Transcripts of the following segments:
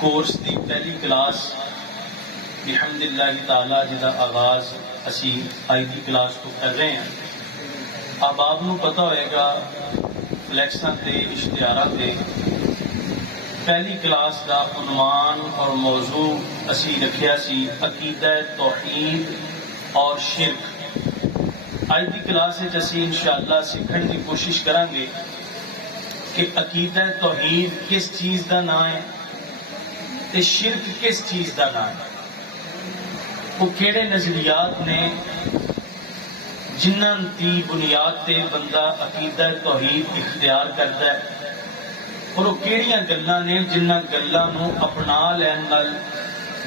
Course کی پہلی class بحمد اللہ تعالی جدا آغاز اسی آئی دی کلاس کو کر رہے ہیں۔ اب آپ کو پتہ ہوئے گا فلیکساں تے اشتہاراں تے پہلی کلاس کا عنوان اور موضوع اسی رکھیا سی عقیدہ توحید اور شرک۔ آج دی کلاس وچ اسی انشاءاللہ سیکھن کی کوشش کریں گے کہ عقیدہ توحید کس چیز دا نام ہے تے شرک کس چیز دا نام ہے، وہ کیڑے نظریات نے جنہاں دی بنیاد تے بندہ عقیدہ توحید اختیار کرتا ہے، اور وہ کیڑیاں گلاں نے جنہاں گلاں نو اپنا لین نال،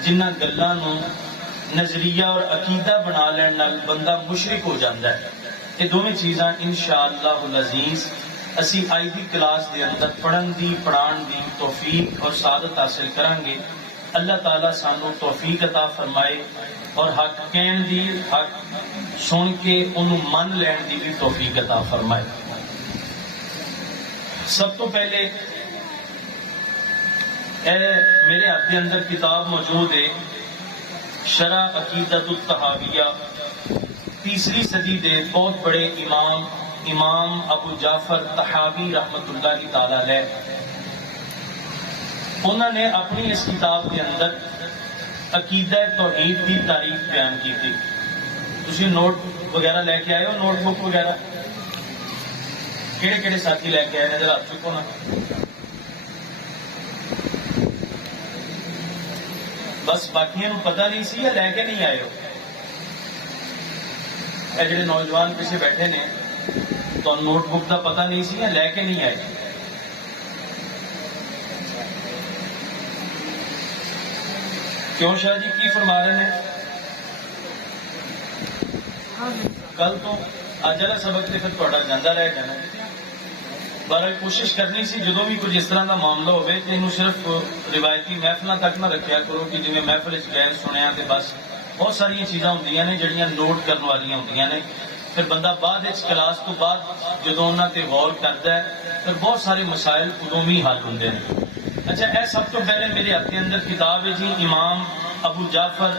جنہاں گلاں نو نظریہ اور عقیدہ بنا لین نال بندہ مشرک ہو جاتا ہے۔ یہ دونوں چیزاں انشاءاللہ العزیز اسی آئی دی کلاس دے اندر پڑھن دی پڑھان دی توفیق اور سعادت حاصل کریں گے۔ اللہ تعالیٰ سانو توفیق عطا فرمائے اور حق کہن دی، حق سن کے انہوں من لین دی بھی توفیق عطا فرمائے۔ سب تو پہلے میرے ہاتھ کے اندر کتاب موجود ہے شرح عقیدۃ الطحاویہ، تیسری صدی دے بہت بڑے امام ابو جعفر طحاوی رحمت اللہ تعالی علیہ، انہوں نے اپنی اس کتاب کے اندر عقیدہ توحید کی تعریف بیان کی تھی۔ تسی نوٹ وغیرہ لے کے آئے ہو، نوٹ بک وغیرہ کہڑے کہڑے ساتھی لے کے آئے نظر آ چکو نا؟ بس باقیوں پتہ نہیں سی یا لے کے نہیں آئے ہو؟ اے جڑے نوجوان پیچھے بیٹھے نے تو نوٹ بک کا پتہ نہیں سی یا لے کے نہیں آئے؟ کیوں شاہ جی کی فرما رہے ہیں؟ کل تو اج والا سبق تے پھر تھوڑا جانا رہ جانا۔ بہرحال کوشش کرنی سی جدوں بھی کچھ اس طرح کا معاملہ ہوئے کہ انہوں صرف روایتی محفلوں تک نہ رکھیا کرو کہ جی محفل گئے سنیا تے بس۔ بہت ساری چیزاں ہوندیاں نے جڑیاں نوٹ کرنے والی ہوندیاں نے، پھر بندہ بعد اس کلاس تو بعد جدوں انہاں تے غور کرتا ہے پھر بہت سارے مسائل ادوں بھی حل ہوندے ہیں۔ اچھا، اے سب تو پہلے میرے ہاتھ کے اندر کتاب ہے جی امام ابو جعفر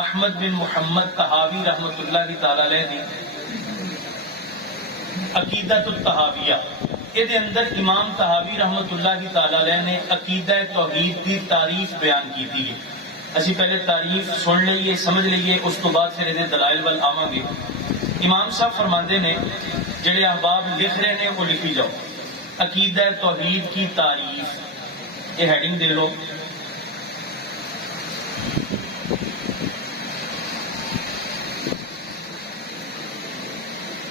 احمد بن محمد طحاوی رحمت اللہ تعالی علیہ دی عقیدۃ الطحاویہ۔ یہ اندر امام طحاوی رحمت اللہ تعالی علیہ نے عقیدہ توحید کی تعریف بیان کی تھی۔ اسی پہلے تعریف سن لئیے، سمجھ لئیے، اس تو بعد پھر انہیں دلائل وال آواں گے۔ امام صاحب فرماندے نے جڑے احباب لکھ رہے ہیں وہ لکھی جاؤ، عقیدہ توحید کی تعریف، یہ ہیڈنگ دے لو۔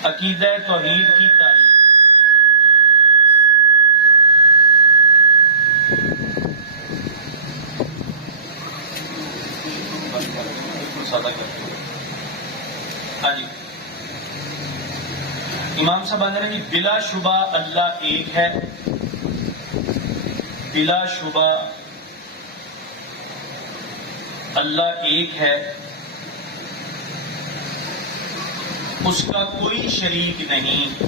عقیدہ توحید کی تعریف۔ ہاں جی، امام صاحب آنے رہے کہ بلا شبہ اللہ ایک ہے، بلا شبہ اللہ ایک ہے، اس کا کوئی شریک نہیں،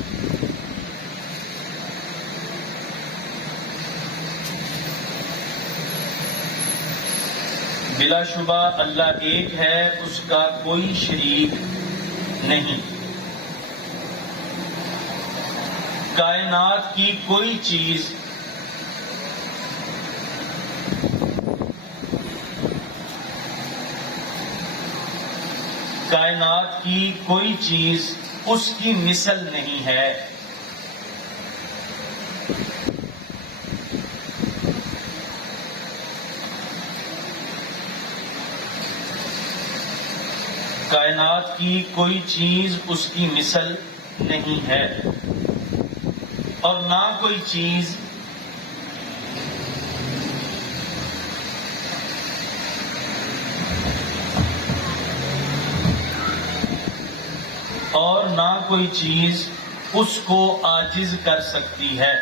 بلا شبہ اللہ ایک ہے، اس کا کوئی شریک نہیں، کائنات کی کوئی چیز کائنات کی کوئی چیز اس کی مثل نہیں ہے، کائنات کی کوئی چیز اس کی مثل نہیں ہے، اور نہ کوئی چیز اس کو عاجز کر سکتی ہے،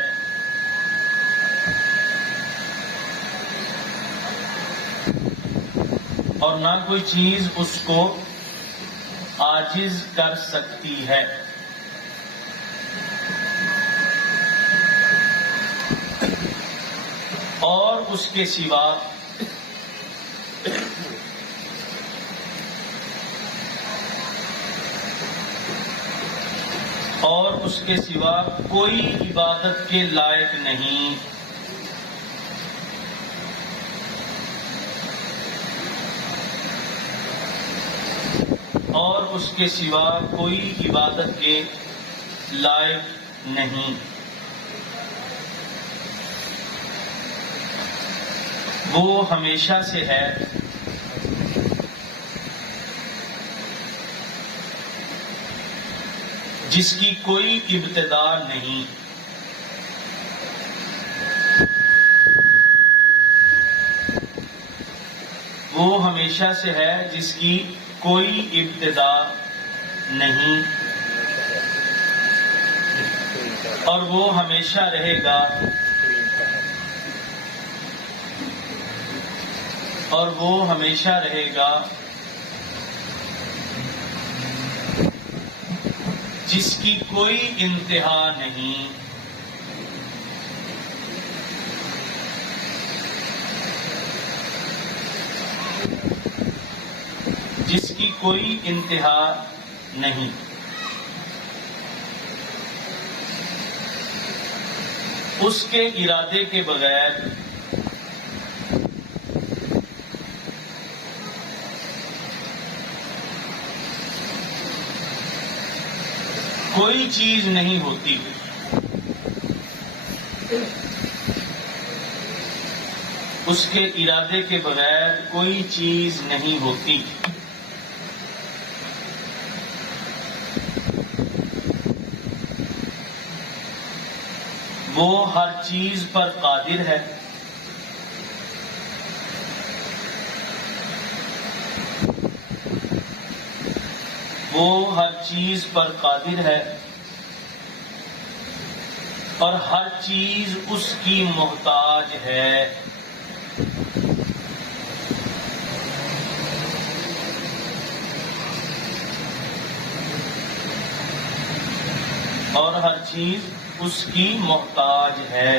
اور نہ کوئی چیز اس کو عاجز کر سکتی ہے۔ اور اس کے سوا کوئی عبادت کے لائق نہیں، اور اس کے سوا کوئی عبادت کے لائق نہیں۔ وہ ہمیشہ سے ہے جس کی کوئی ابتدا نہیں، وہ ہمیشہ سے ہے جس کی کوئی ابتدا نہیں، اور وہ ہمیشہ رہے گا، اور وہ ہمیشہ رہے گا جس کی کوئی انتہا نہیں، جس کی کوئی انتہا نہیں۔ اس کے ارادے کے بغیر کوئی چیز نہیں ہوتی، اس کے ارادے کے بغیر کوئی چیز نہیں ہوتی۔ وہ ہر چیز پر قادر ہے، وہ ہر چیز پر قادر ہے، اور ہر چیز اس کی محتاج ہے۔ اور ہر چیز اس کی محتاج ہے۔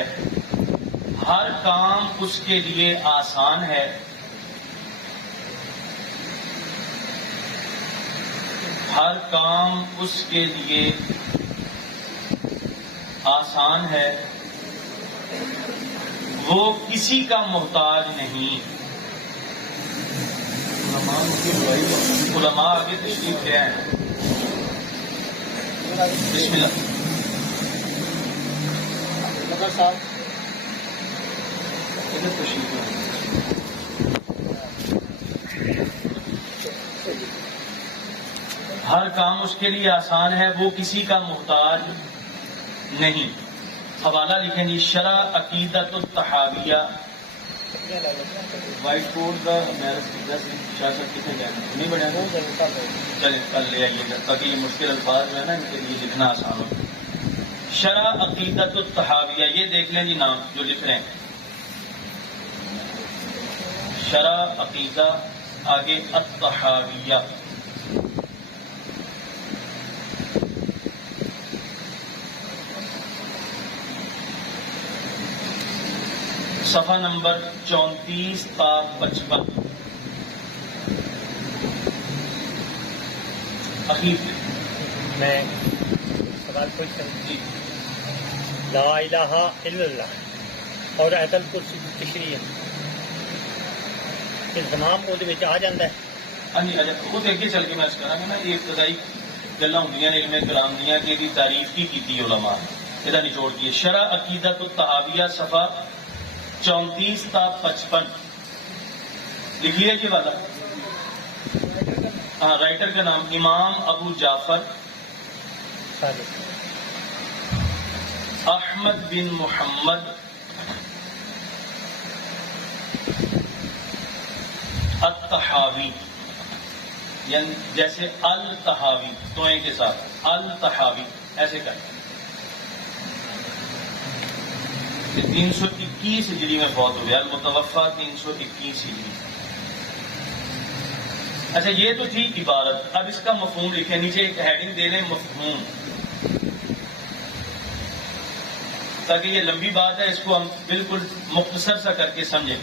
ہر کام اس کے لیے آسان ہے، ہر کام اس کے لیے آسان ہے، وہ کسی کا محتاج نہیں۔ علماء آگے تشریف لے آئے ہیں۔ بسم اللہ۔ صاحب ہر کام اس کے لیے آسان ہے، وہ کسی کا محتاج نہیں۔ حوالہ لکھیں جی، شرح عقیدت الطحاویہ۔ وائٹ بورڈ کا شاشت کتنے جانا نہیں بڑھیا گا، چلے کل لے آئیے گا تاکہ یہ مشکل الفاظ جو ہے نا ان کے لیے لکھنا آسان ہو۔ شرح عقیدت الطحاویہ، یہ دیکھ لیں جی نام جو لکھ رہے ہیں، شرح عقیدہ آگے الطحاویہ۔ صفحہ نمبر 34 تا 55 اخیر میں سوال پوچھ سکتی ہوں۔ لا الہ الا اللہ اور آیت الکرسی کی تشریح تمام وہ آ جاتا ہے۔ ہاں جی خود اگے چل کے میں کرا گا نا، یہ ابتدائی گلاں ہوندیاں نے علم کلام دیاں کہ دی تعریف کی علماء یہ نچوڑ کی۔ شرح عقیدت الطحاویہ صفحہ 34 تا 55 لکھیے جی والا۔ ہاں رائٹر کا نام امام ابو جعفر احمد بن محمد الطحاوی، یعنی جیسے الطحاوی توئیں کے ساتھ الطحاوی ایسے کریں۔ 321 ہجری میں فوت ہوئے، المتوفى 321 ہجری۔ اچھا یہ تو تھی عبارت، اب اس کا مفہوم لکھیں، نیچے ایک ہیڈنگ دے لیں مفہوم۔ تاکہ یہ لمبی بات ہے، اس کو ہم بالکل مختصر سا کر کے سمجھیں.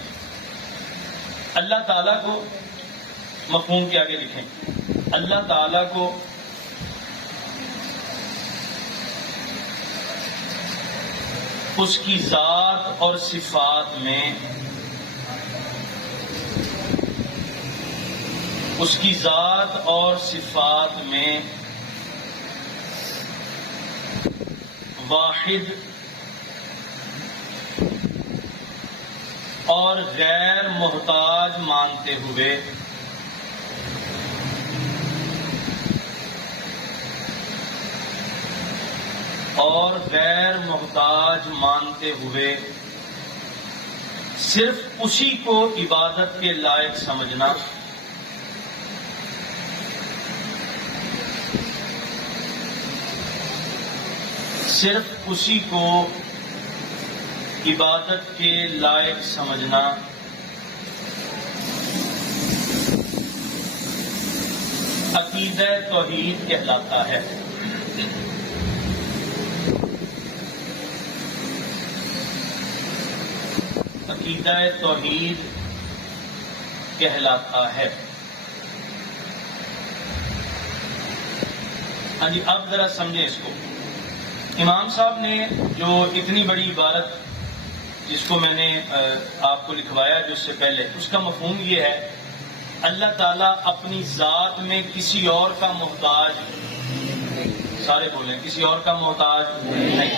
اللہ تعالیٰ کو مفہوم کے آگے لکھیں. اللہ تعالیٰ کو اس کی ذات اور صفات میں، اس کی ذات اور صفات میں واحد اور غیر محتاج مانتے ہوئے صرف اسی کو عبادت کے لائق سمجھنا، صرف اسی کو عبادت کے لائق سمجھنا عقیدہ توحید کہلاتا ہے. عقیدہ توحید کہلاتا ہے. ہاں جی، اب ذرا سمجھیں اس کو. امام صاحب نے جو اتنی بڑی عبارت جس کو میں نے آپ کو لکھوایا جو اس سے پہلے، اس کا مفہوم یہ ہے اللہ تعالیٰ اپنی ذات میں کسی اور کا محتاج، سارے بولیں کسی اور کا محتاج نہیں،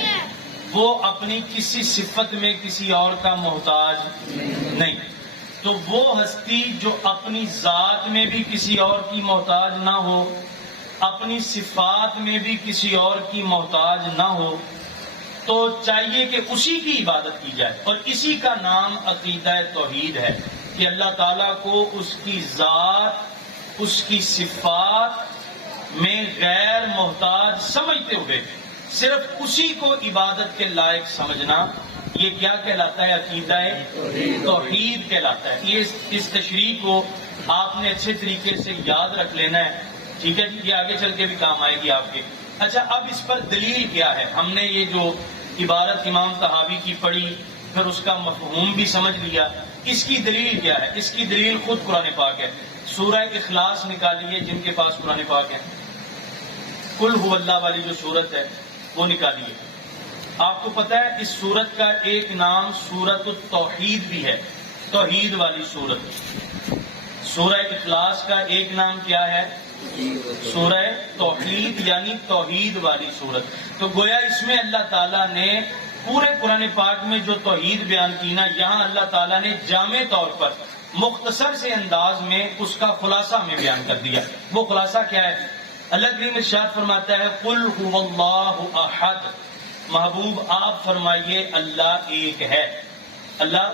وہ اپنی کسی صفت میں کسی اور کا محتاج نہیں. تو وہ ہستی جو اپنی ذات میں بھی کسی اور کی محتاج نہ ہو، اپنی صفات میں بھی کسی اور کی محتاج نہ ہو، تو چاہیے کہ اسی کی عبادت کی جائے. اور اسی کا نام عقیدہ توحید ہے کہ اللہ تعالیٰ کو اس کی ذات، اس کی صفات میں غیر محتاج سمجھتے ہوئے صرف اسی کو عبادت کے لائق سمجھنا، یہ کیا کہلاتا ہے؟ عقیدہ توحید کہلاتا ہے. یہ اس تشریح کو آپ نے اچھے طریقے سے یاد رکھ لینا ہے. ٹھیک ہے جی، یہ آگے چل کے بھی کام آئے گی آپ کے. اچھا، اب اس پر دلیل کیا ہے؟ ہم نے یہ جو عبارت امام طحاوی کی پڑھی، پھر اس کا مفہوم بھی سمجھ لیا. اس کی دلیل کیا ہے؟ اس کی دلیل خود قرآن پاک ہے. سورہ اخلاص نکالیے جن کے پاس قرآن پاک ہے. قل هو اللہ والی جو سورت ہے وہ نکالیے. آپ کو پتہ ہے اس سورت کا ایک نام سورت التوحید بھی ہے، توحید والی سورت. سورہ اخلاص کا ایک نام کیا ہے؟ سورہ توحید، یعنی توحید والی سورت. تو گویا اس میں اللہ تعالیٰ نے پورے قرآن پاک میں جو توحید بیان کی نا، یہاں اللہ تعالیٰ نے جامع طور پر مختصر سے انداز میں اس کا خلاصہ میں بیان کر دیا. وہ خلاصہ کیا ہے؟ اللہ کریم ارشاد فرماتا ہے قل هو اللہ احد. محبوب آپ فرمائیے اللہ ایک ہے، اللہ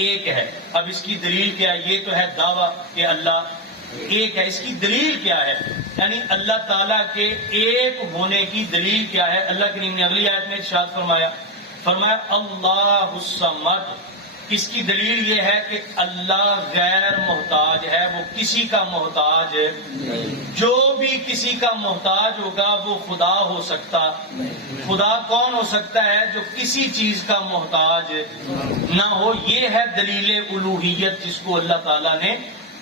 ایک ہے. اب اس کی دلیل کیا ہے؟ یہ تو ہے دعویٰ کہ اللہ ایک ہے. اس کی دلیل کیا ہے؟ یعنی اللہ تعالیٰ کے ایک ہونے کی دلیل کیا ہے؟ اللہ کریم نے اگلی آیت میں ارشاد فرمایا اللہ الصمد. اس کی دلیل یہ ہے کہ اللہ غیر محتاج ہے، وہ کسی کا محتاج. جو بھی کسی کا محتاج ہوگا وہ خدا ہو سکتا. خدا کون ہو سکتا ہے؟ جو کسی چیز کا محتاج نہ ہو. یہ ہے دلیل الوہیت جس کو اللہ تعالیٰ نے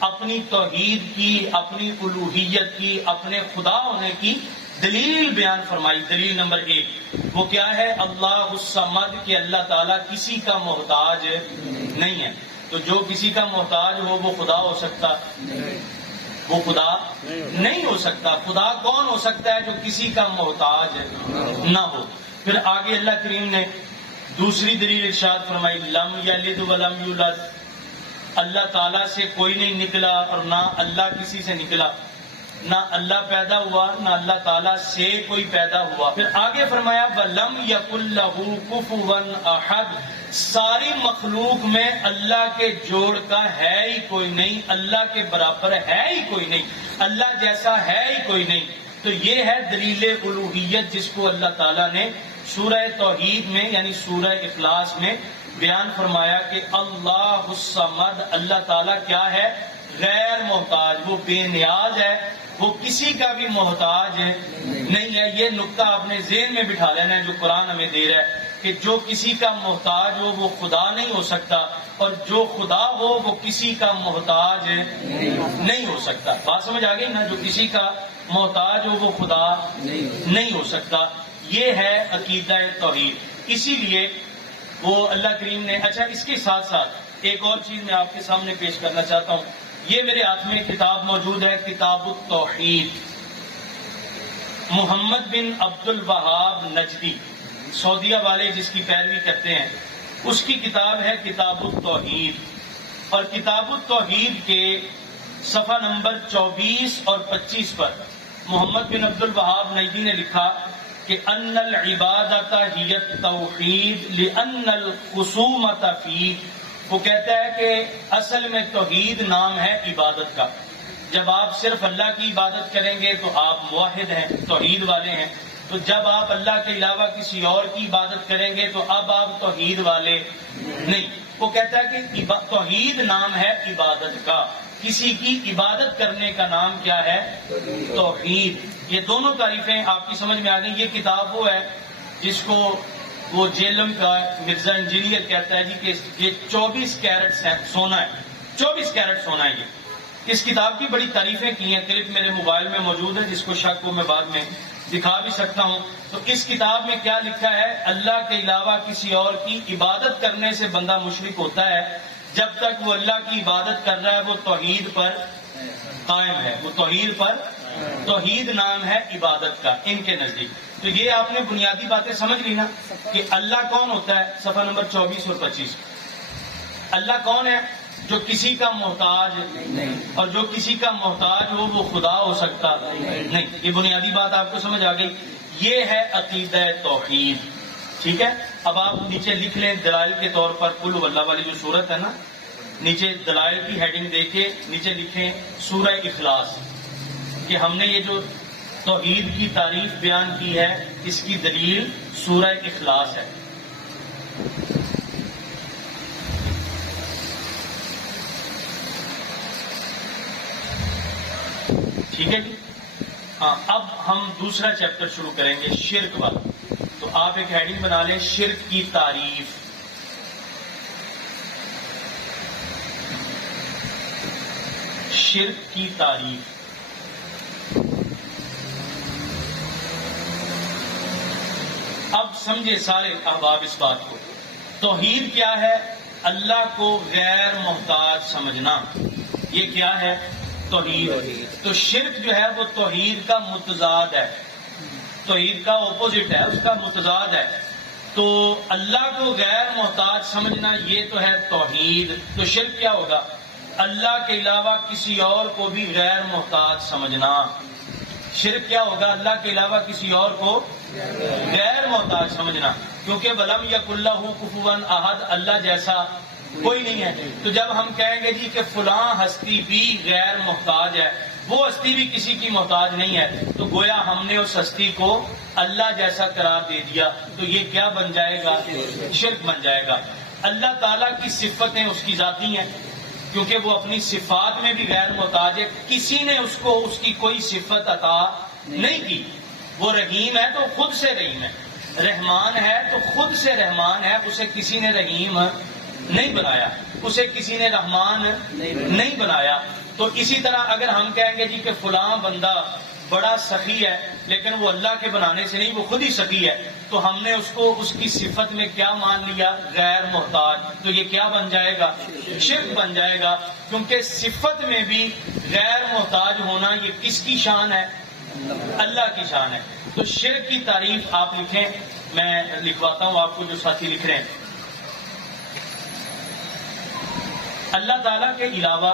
اپنی توحید کی، اپنی الوہیت کی، اپنے خدا ہونے کی دلیل بیان فرمائی. دلیل نمبر 1 وہ کیا ہے؟ اللہ الصمد، کہ اللہ تعالیٰ کسی کا محتاج نہیں ہے. تو جو کسی کا محتاج ہو وہ خدا ہو سکتا؟ وہ خدا نہیں ہو سکتا. خدا کون ہو سکتا ہے؟ جو کسی کا محتاج نہ ہو. پھر آگے اللہ کریم نے دوسری دلیل ارشاد فرمائی لم یلد ولم یولد. اللہ تعالیٰ سے کوئی نہیں نکلا اور نہ اللہ کسی سے نکلا. نہ اللہ پیدا ہوا نہ اللہ تعالیٰ سے کوئی پیدا ہوا. پھر آگے فرمایا وَلَمْ يَكُنْ لَهُ كُفُوًا أَحَدٌ. ساری مخلوق میں اللہ کے جوڑ کا ہے ہی کوئی نہیں، اللہ کے برابر ہے ہی کوئی نہیں، اللہ جیسا ہے ہی کوئی نہیں. تو یہ ہے دلیل الوہیت جس کو اللہ تعالیٰ نے سورہ توحید میں یعنی سورہ اخلاص میں بیان فرمایا کہ اللہ الصمد. اللہ تعالیٰ کیا ہے؟ غیر محتاج. وہ بے نیاز ہے، وہ کسی کا بھی محتاج نہیں ہے. یہ نقطہ آپ نے ذہن میں بٹھا لینا ہے جو قرآن ہمیں دے رہا ہے کہ جو کسی کا محتاج ہو وہ خدا نہیں ہو سکتا، اور جو خدا ہو وہ کسی کا محتاج نہیں ہو سکتا. بات سمجھ آ گئی نا؟ جو کسی کا محتاج ہو وہ خدا نہیں ہو سکتا. یہ ہے عقیدہ توحید. اسی لیے وہ اللہ کریم نے، اچھا اس کے ساتھ ساتھ ایک اور چیز میں آپ کے سامنے پیش کرنا چاہتا ہوں. یہ میرے ہاتھ میں کتاب موجود ہے، کتاب التوحید، محمد بن عبد الوہاب نجدی، سعودیہ والے جس کی پیروی کرتے ہیں، اس کی کتاب ہے کتاب التوحید. اور کتاب التوحید کے صفحہ نمبر 24 اور 25 پر محمد بن عبد الوہاب نجدی نے لکھا کہ ان العبادۃ ہی التوحید لان الخصومۃ فیہ. وہ کہتا ہے کہ اصل میں توحید نام ہے عبادت کا. جب آپ صرف اللہ کی عبادت کریں گے تو آپ موحد ہیں، توحید والے ہیں. تو جب آپ اللہ کے علاوہ کسی اور کی عبادت کریں گے تو اب آپ توحید والے نہیں. وہ کہتا ہے کہ توحید نام ہے عبادت کا، کسی کی عبادت کرنے کا نام کیا ہے؟ توحید. یہ دونوں تعریفیں آپ کی سمجھ میں آ گئی. یہ کتاب وہ ہے جس کو وہ جیلم کا مرزا انجینئر کہتا ہے جی کہ یہ 24 کیرٹ سونا ہے، 24 کیرٹ سونا ہے. یہ اس کتاب کی بڑی تعریفیں کی ہیں. کلپ میرے موبائل میں موجود ہے، جس کو شک ہو میں بعد میں دکھا بھی سکتا ہوں. تو اس کتاب میں کیا لکھا ہے؟ اللہ کے علاوہ کسی اور کی عبادت کرنے سے بندہ مشرک ہوتا ہے جب تک وہ اللہ کی عبادت کر رہا ہے وہ توحید پر قائم ہے. وہ توحید پر، توحید نام ہے عبادت کا ان کے نزدیک. تو یہ آپ نے بنیادی باتیں سمجھ لی نا کہ اللہ کون ہوتا ہے. صفحہ نمبر 24 اور 25. اللہ کون ہے؟ جو کسی کا محتاج نہیں، اور جو کسی کا محتاج ہو وہ خدا ہو سکتا نہیں. یہ بنیادی بات آپ کو سمجھ آ گئی. یہ ہے عقیدہ توحید. ٹھیک ہے. اب آپ نیچے لکھ لیں دلائل کے طور پر قل ہو اللہ والی جو صورت ہے نا، نیچے دلائل کی ہیڈنگ دے کے نیچے لکھیں سورہ اخلاص، کہ ہم نے یہ جو توحید کی تعریف بیان کی ہے اس کی دلیل سورہ اخلاص ہے. ٹھیک ہے جی. ہاں اب ہم دوسرا چیپٹر شروع کریں گے، شرک والا. تو آپ ایک ہیڈنگ بنا لیں، شرک کی تعریف. شرک کی تعریف. اب سمجھے سارے احباب اس بات کو. توحید کیا ہے؟ اللہ کو غیر محتاج سمجھنا. یہ کیا ہے؟ توحید. تو شرک جو ہے وہ توحید کا متضاد ہے، توحید کا اپوزٹ ہے، اس کا متضاد ہے. تو اللہ کو غیر محتاج سمجھنا یہ تو ہے توحید. تو شرک کیا ہوگا؟ اللہ کے علاوہ کسی اور کو بھی غیر محتاج سمجھنا. شرک کیا ہوگا؟ اللہ کے علاوہ کسی اور کو غیر محتاج سمجھنا. کیونکہ وَلَمْ يَكُن لَّهُ كُفُوًا أَحَدٌ، اللہ جیسا کوئی نہیں ہے. تو جب ہم کہیں گے جی کہ فلاں ہستی بھی غیر محتاج ہے، وہ ہستی بھی کسی کی محتاج نہیں ہے، تو گویا ہم نے اس ہستی کو اللہ جیسا قرار دے دیا. تو یہ کیا بن جائے گا؟ شرک بن جائے گا. اللہ تعالیٰ کی صفتیں اس کی ذاتی ہیں، کیونکہ وہ اپنی صفات میں بھی غیر محتاج ہے. کسی نے اس کو اس کی کوئی صفت عطا نہیں کی. وہ رحیم ہے تو خود سے رحیم ہے، رحمان ہے تو خود سے رحمان ہے. اسے کسی نے رحیم نہیں بنایا، اسے کسی نے رحمان نہیں بنایا. تو اسی طرح اگر ہم کہیں گے جی کہ فلاں بندہ بڑا سخی ہے، لیکن وہ اللہ کے بنانے سے نہیں، وہ خود ہی سخی ہے، تو ہم نے اس کو اس کی صفت میں کیا مان لیا؟ غیر محتاج. تو یہ کیا بن جائے گا؟ شرک بن جائے گا. کیونکہ صفت میں بھی غیر محتاج ہونا یہ کس کی شان ہے؟ اللہ کی شان ہے. تو شرک کی تعریف آپ لکھیں، میں لکھواتا ہوں آپ کو جو ساتھی لکھ رہے ہیں. اللہ تعالیٰ کے علاوہ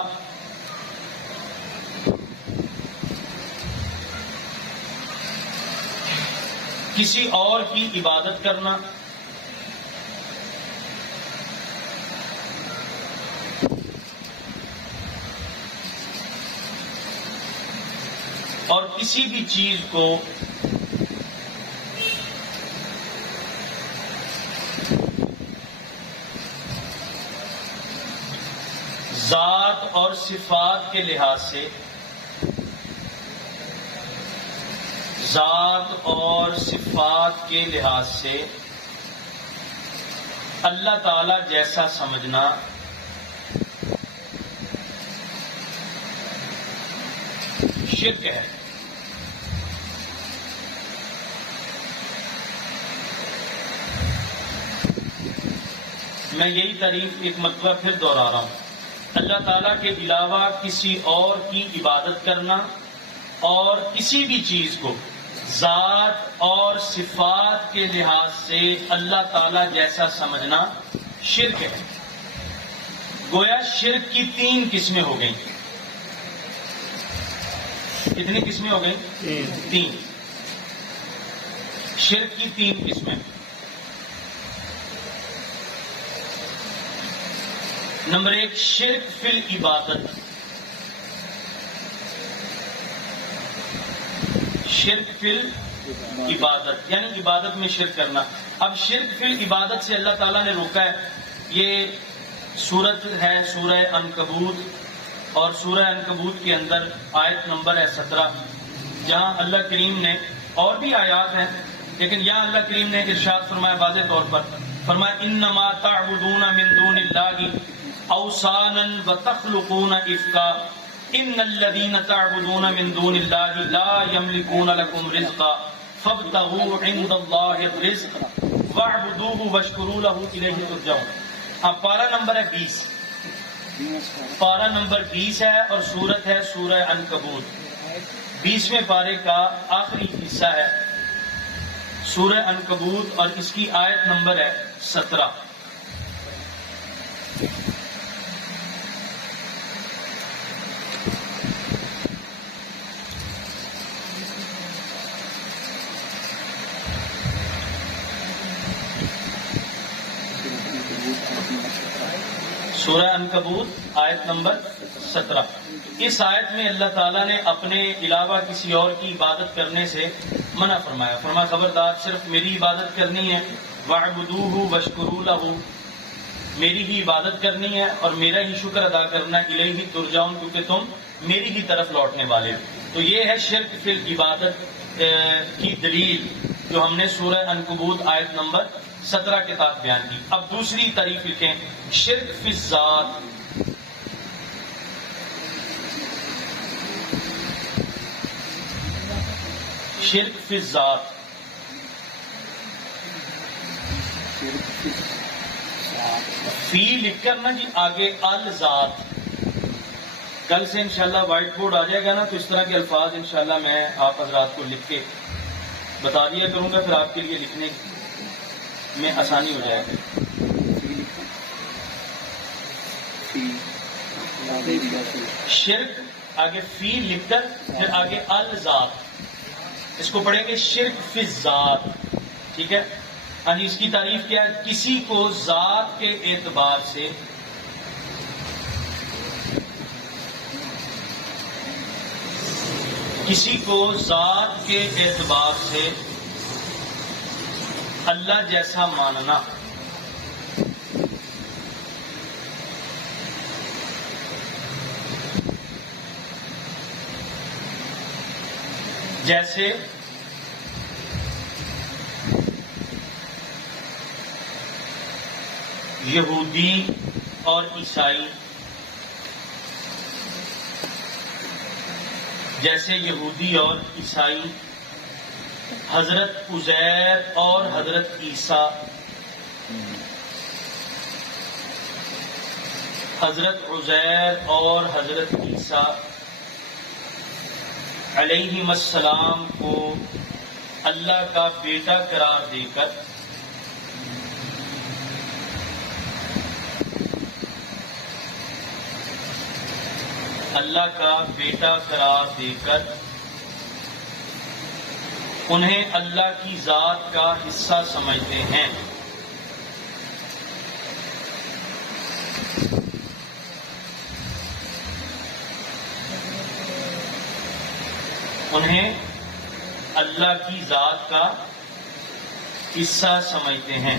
کسی اور کی عبادت کرنا، اور کسی بھی چیز کو ذات اور صفات کے لحاظ سے، ذات اور صفات کے لحاظ سے اللہ تعالی جیسا سمجھنا شرک ہے. میں یہی تعریف ایک مرتبہ پھر دوہرا رہا ہوں. اللہ تعالیٰ کے علاوہ کسی اور کی عبادت کرنا اور کسی بھی چیز کو ذات اور صفات کے لحاظ سے اللہ تعالیٰ جیسا سمجھنا شرک ہے. گویا شرک کی 3 قسمیں ہو گئیں. کتنی قسمیں ہو گئیں؟ 3. شرک کی 3 قسمیں. نمبر 1 شرک فی العبادت. شرک فی العبادت یعنی عبادت میں شرک کرنا. اب شرک فی العبادت سے اللہ تعالیٰ نے روکا ہے. یہ سورت ہے سورہ عنکبوت، اور سورہ عنکبوت کے اندر آیت نمبر ہے 17، جہاں اللہ کریم نے، اور بھی آیات ہیں لیکن یہاں اللہ کریم نے ارشاد فرمایا واضح طور پر، فرمایا انما تعبدون من دون اللہ اوثانا وتخلقون افکا ان الذین تعبدون من دون اللہ لا یملکون لکم رزقا فابتغوا عند اللہ الرزق واعبدوہ واشکروا لہ الیہ ترجعون. اب پارہ نمبر ہے 20، پارہ نمبر 20 ہے اور سورت ہے سورہ عنکبوت. 20ویں پارے کا آخری حصہ ہے سورہ عنکبوت اور اس کی آیت نمبر ہے 17. سورہ عنکبوت آیت نمبر 17. اس آیت میں اللہ تعالیٰ نے اپنے علاوہ کسی اور کی عبادت کرنے سے منع فرمایا. فرمایا خبردار صرف میری عبادت کرنی ہے، وَاعْبُدُوهُ وَاشْكُرُوا لَهُ، میری ہی عبادت کرنی ہے اور میرا ہی شکر ادا کرنا ہے. الیہ ترجعون، کیونکہ تم میری ہی طرف لوٹنے والے ہو. تو یہ ہے شرک فی العبادت کی دلیل جو ہم نے سورہ عنکبوت آیت نمبر 17 کے تحت بیان کی. اب دوسری تعریف لکھیں، شرک فی الذات. شرک فی الذات، فی لکھ کر نا جی آگے الذات. کل سے انشاءاللہ وائٹ بورڈ آ جائے گا نا، تو اس طرح کے الفاظ انشاءاللہ میں آپ حضرات کو لکھ کے بتا دیا کروں گا، پھر آپ کے لیے لکھنے میں آسانی ہو جائے گی. شرک آگے فی لکھ کر پھر آگے الذات، اس کو پڑھیں گے شرک فی الذات. ٹھیک ہے ہاں جی. اس کی تعریف کیا ہے؟ کسی کو ذات کے اعتبار سے اللہ جیسا ماننا. جیسے یہودی اور عیسائی، جیسے یہودی اور عیسائی، حضرت عزیر اور حضرت عیسیٰ، حضرت عزیر اور حضرت عیسیٰ علیہم السلام کو اللہ کا بیٹا قرار دے کر انہیں اللہ کی ذات کا حصہ سمجھتے ہیں. انہیں اللہ کی ذات کا حصہ سمجھتے ہیں.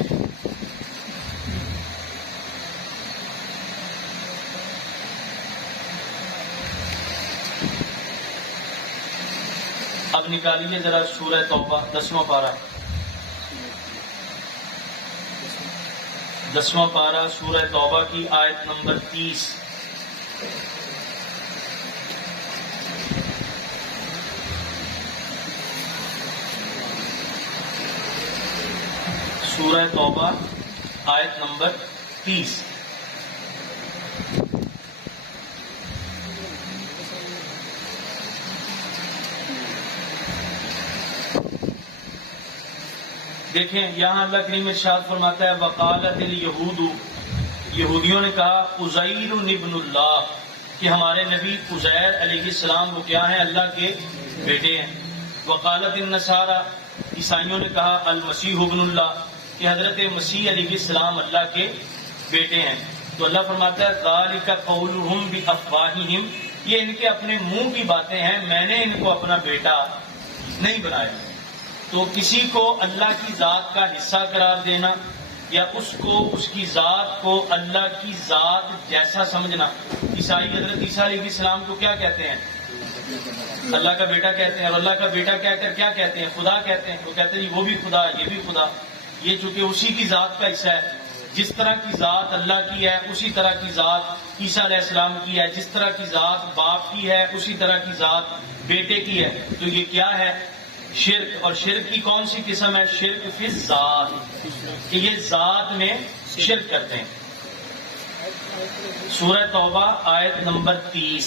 اب نکالیے ذرا سورہ توبہ 10واں پارہ. 10واں پارہ سورہ توبہ کی آیت نمبر 30. سورہ توبہ آیت نمبر 30. دیکھیں یہاں اللہ کریم ارشاد فرماتا ہے وقالت الیہود، یہودیوں نے کہا عزیر ابن اللہ، کہ ہمارے نبی عزیر علیہ السلام وہ کیا ہیں؟ اللہ کے بیٹے ہیں. وقالت النصارى، عیسائیوں نے کہا المسیح ابن اللہ، کہ حضرت مسیح علیہ السلام اللہ کے بیٹے ہیں. تو اللہ فرماتا ہے ذالک قولہم بافواہہم، یہ ان کے اپنے منہ کی باتیں ہیں، میں نے ان کو اپنا بیٹا نہیں بنایا. تو کسی کو اللہ کی ذات کا حصہ قرار دینا یا اس کو اس کی ذات کو اللہ کی ذات جیسا سمجھنا، عیسائی حضرت عیسیٰ علیہ السلام کو کیا کہتے ہیں؟ اللہ کا بیٹا کہتے ہیں. اور اللہ کا بیٹا کہہ کر کیا کہتے ہیں؟ خدا کہتے ہیں. وہ کہتے ہیں وہ بھی خدا، یہ بھی خدا. یہ چونکہ اسی کی ذات کا حصہ ہے، جس طرح کی ذات اللہ کی ہے اسی طرح کی ذات عیسیٰ علیہ السلام کی ہے، جس طرح کی ذات باپ کی ہے اسی طرح کی ذات بیٹے کی ہے. تو یہ کیا ہے؟ شرک. اور شرک کی کون سی قسم ہے؟ شرک فی الذات، کہ یہ ذات میں شرک کرتے ہیں. سورہ توبہ آیت نمبر 30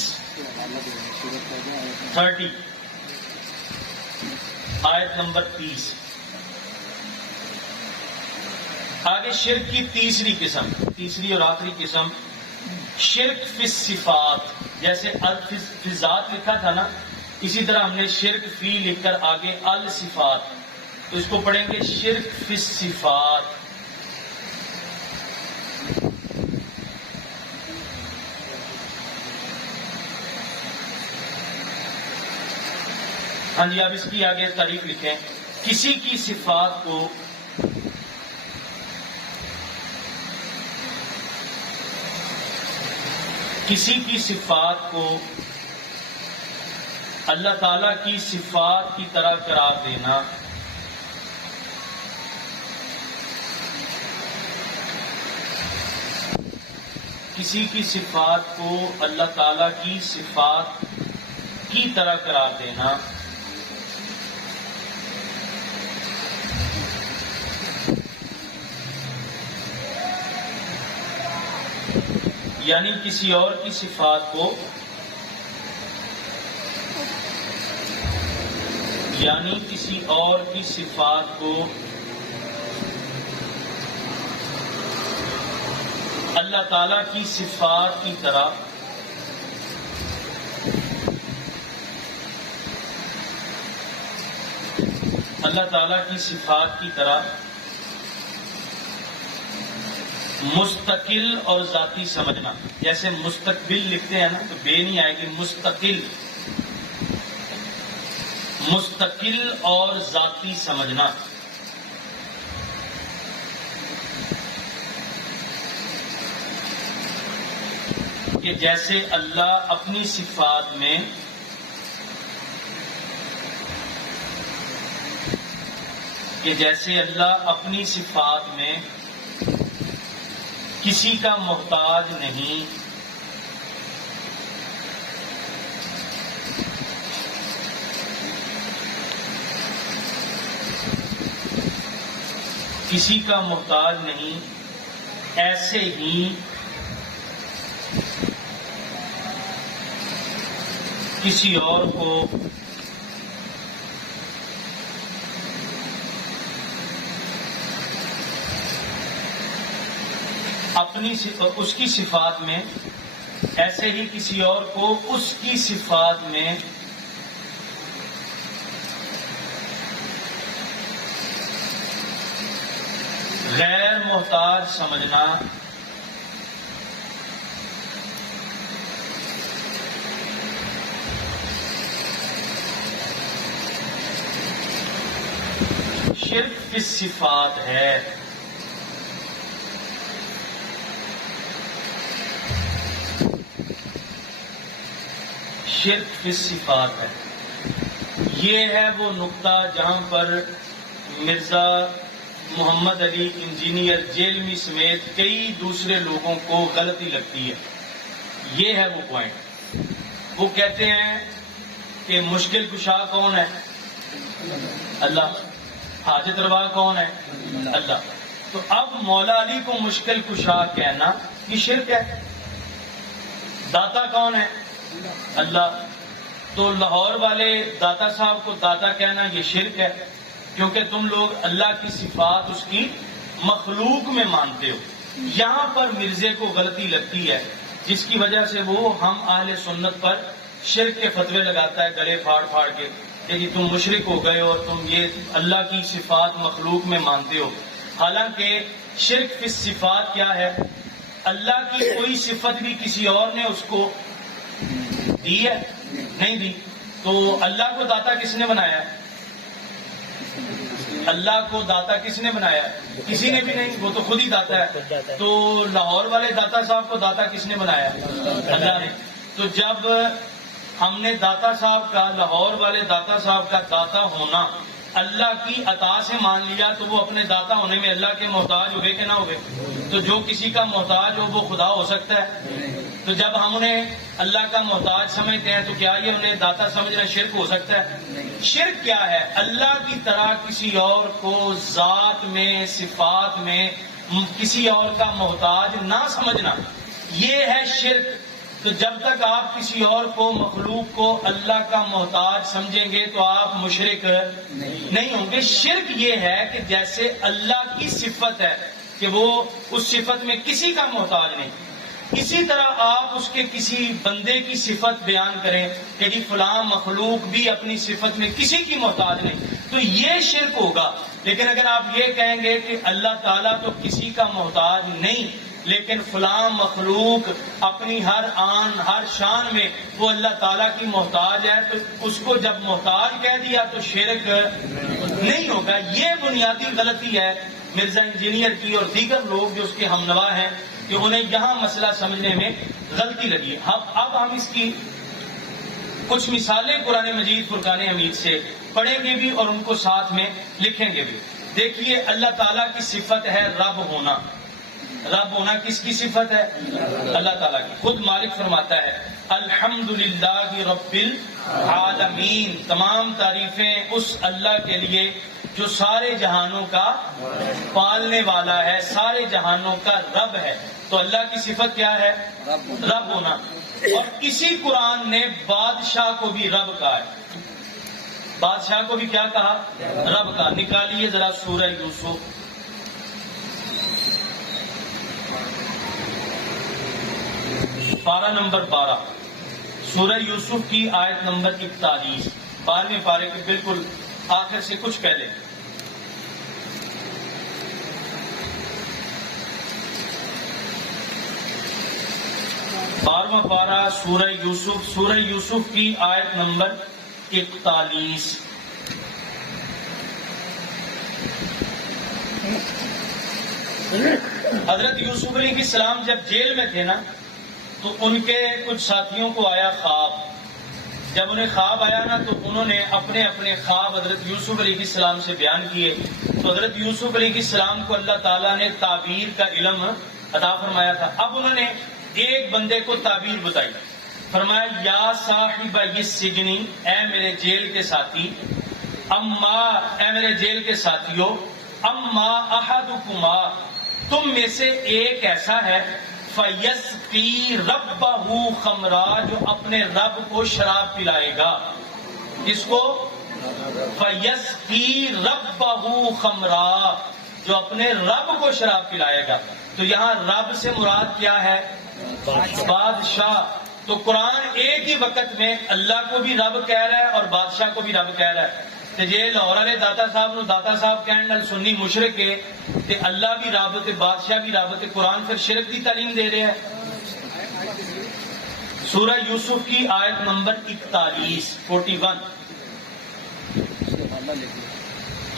آیت نمبر 30. آگے شرک کی تیسری اور آخری قسم شرک فی الصفات. جیسے فی الذات لکھا تھا نا، اسی طرح ہم نے شرک فی لکھ کر آگے الصفات، تو اس کو پڑھیں گے شرک فی الصفات. ہاں جی، اب اس کی آگے تعریف لکھیں. کسی کی صفات کو اللہ تعالی کی صفات کی طرح قرار دینا، کسی کی صفات کو اللہ تعالی کی صفات کی طرح قرار دینا، یعنی کسی اور کی صفات کو اللہ تعالی کی صفات کی طرح مستقل اور ذاتی سمجھنا. جیسے مستقبل لکھتے ہیں نا تو بے نہیں آئے گی، مستقل اور ذاتی سمجھنا. کہ جیسے اللہ اپنی صفات میں کسی کا محتاج نہیں، ایسے ہی کسی اور کو اس کی صفات میں، ایسے ہی کسی اور کو اس کی صفات میں غیر محتاج سمجھنا، شرک فی الصفات ہے. شرک فی الصفات ہے. یہ ہے وہ نقطہ جہاں پر مرزا محمد علی انجینئر جیلمی سمیت کئی دوسرے لوگوں کو غلطی لگتی ہے. یہ ہے وہ پوائنٹ. وہ کہتے ہیں کہ مشکل کشا کون ہے؟ اللہ. حاجت روا کون ہے؟ اللہ. تو اب مولا علی کو مشکل کشا کہنا یہ شرک ہے. داتا کون ہے؟ اللہ. تو لاہور والے داتا صاحب کو داتا کہنا یہ شرک ہے، کیونکہ تم لوگ اللہ کی صفات اس کی مخلوق میں مانتے ہو. یہاں پر مرزے کو غلطی لگتی ہے، جس کی وجہ سے وہ ہم اہل سنت پر شرک کے فتوے لگاتا ہے گلے پھاڑ پھاڑ کے کہ جی تم مشرک ہو گئے اور تم یہ اللہ کی صفات مخلوق میں مانتے ہو. حالانکہ شرک فی صفات کیا ہے؟ اللہ کی کوئی صفت بھی کسی اور نے اس کو دی ہے؟ نہیں دی. تو اللہ کو داتا کس نے بنایا ہے؟ اللہ کو داتا کس نے بنایا؟ کسی نے بھی نہیں، وہ تو خود ہی داتا ہے. تو لاہور والے داتا صاحب کو داتا کس نے بنایا؟ اللہ نے. تو جب ہم نے داتا صاحب کا، لاہور والے داتا صاحب کا داتا ہونا اللہ کی عطا سے مان لیا، تو وہ اپنے داتا ہونے میں اللہ کے محتاج ہوئے کہ نہ ہوئے؟ تو جو کسی کا محتاج ہو وہ خدا ہو سکتا ہے. تو جب ہم انہیں اللہ کا محتاج سمجھتے ہیں تو کیا یہ انہیں داتا سمجھنا شرک ہو سکتا ہے؟ شرک کیا ہے؟ اللہ کی طرح کسی اور کو ذات میں، صفات میں کسی اور کا محتاج نہ سمجھنا، یہ ہے شرک. تو جب تک آپ کسی اور کو، مخلوق کو اللہ کا محتاج سمجھیں گے تو آپ مشرک نہیں ہوں گے. شرک یہ ہے کہ جیسے اللہ کی صفت ہے کہ وہ اس صفت میں کسی کا محتاج نہیں، اسی طرح آپ اس کے کسی بندے کی صفت بیان کریں کہ جی فلاں مخلوق بھی اپنی صفت میں کسی کی محتاج نہیں، تو یہ شرک ہوگا. لیکن اگر آپ یہ کہیں گے کہ اللہ تعالیٰ تو کسی کا محتاج نہیں، لیکن فلاں مخلوق اپنی ہر آن ہر شان میں وہ اللہ تعالیٰ کی محتاج ہے، تو اس کو جب محتاج کہہ دیا تو شرک نہیں ہوگا. یہ بنیادی غلطی ہے مرزا انجینئر کی اور دیگر لوگ جو اس کے ہمنوا ہیں کہ انہیں یہاں مسئلہ سمجھنے میں غلطی لگی. اب ہم اس کی کچھ مثالیں قرآن مجید فرقان حمید سے پڑھیں گے بھی اور ان کو ساتھ میں لکھیں گے بھی. دیکھیے اللہ تعالیٰ کی صفت ہے رب ہونا. رب ہونا کس کی صفت ہے؟ اللہ تعالیٰ کی. خود مالک فرماتا ہے الحمدللہ رب العالمین، تمام تعریفیں اس اللہ کے لیے جو سارے جہانوں کا پالنے والا ہے، سارے جہانوں کا رب ہے. تو اللہ کی صفت کیا ہے؟ رب ہونا. اور اسی قرآن نے بادشاہ کو بھی رب کہا ہے. بادشاہ کو بھی کیا کہا؟ رب کہا. نکالیے ذرا سورہ یوسف، پارہ نمبر 12، سورہ یوسف کی آیت نمبر 41، 12ویں پارے کے بالکل آخر سے کچھ پہلے. بارہواں پارہ سورہ یوسف کی آیت نمبر 41. حضرت یوسف علیہ السلام جب جیل میں تھے نا تو ان کے کچھ ساتھیوں کو آیا خواب. جب انہیں خواب آیا نا تو انہوں نے اپنے اپنے خواب حضرت یوسف علیہ السلام سے بیان کیے. تو حضرت یوسف علیہ السلام کو اللہ تعالیٰ نے تعبیر کا علم عطا فرمایا تھا. اب انہوں نے ایک بندے کو تعبیر بتائی. فرمایا یا صاحب السجن، اے میرے جیل کے ساتھی، اما، اے میرے جیل کے ساتھیوں، اما احدکما، تم میں سے ایک ایسا ہے، فیسقی ربہ خمرا، جو اپنے رب کو شراب پلائے گا. اس کو فیسقی ربہ خمرا، جو اپنے رب کو شراب پلائے گا. تو یہاں رب سے مراد کیا ہے؟ بادشاہ. تو قرآن ایک ہی وقت میں اللہ کو بھی رب کہہ رہا ہے اور بادشاہ کو بھی رب کہہ رہا ہے. تو یہ لاہور والے داتا صاحب نو داتا صاحب کہنے نال سنی مشرک ہے کہ اللہ بھی رب تے بادشاہ بھی رب تے قرآن پھر شرک کی تعلیم دے رہے ہیں. سورہ یوسف کی آیت نمبر 41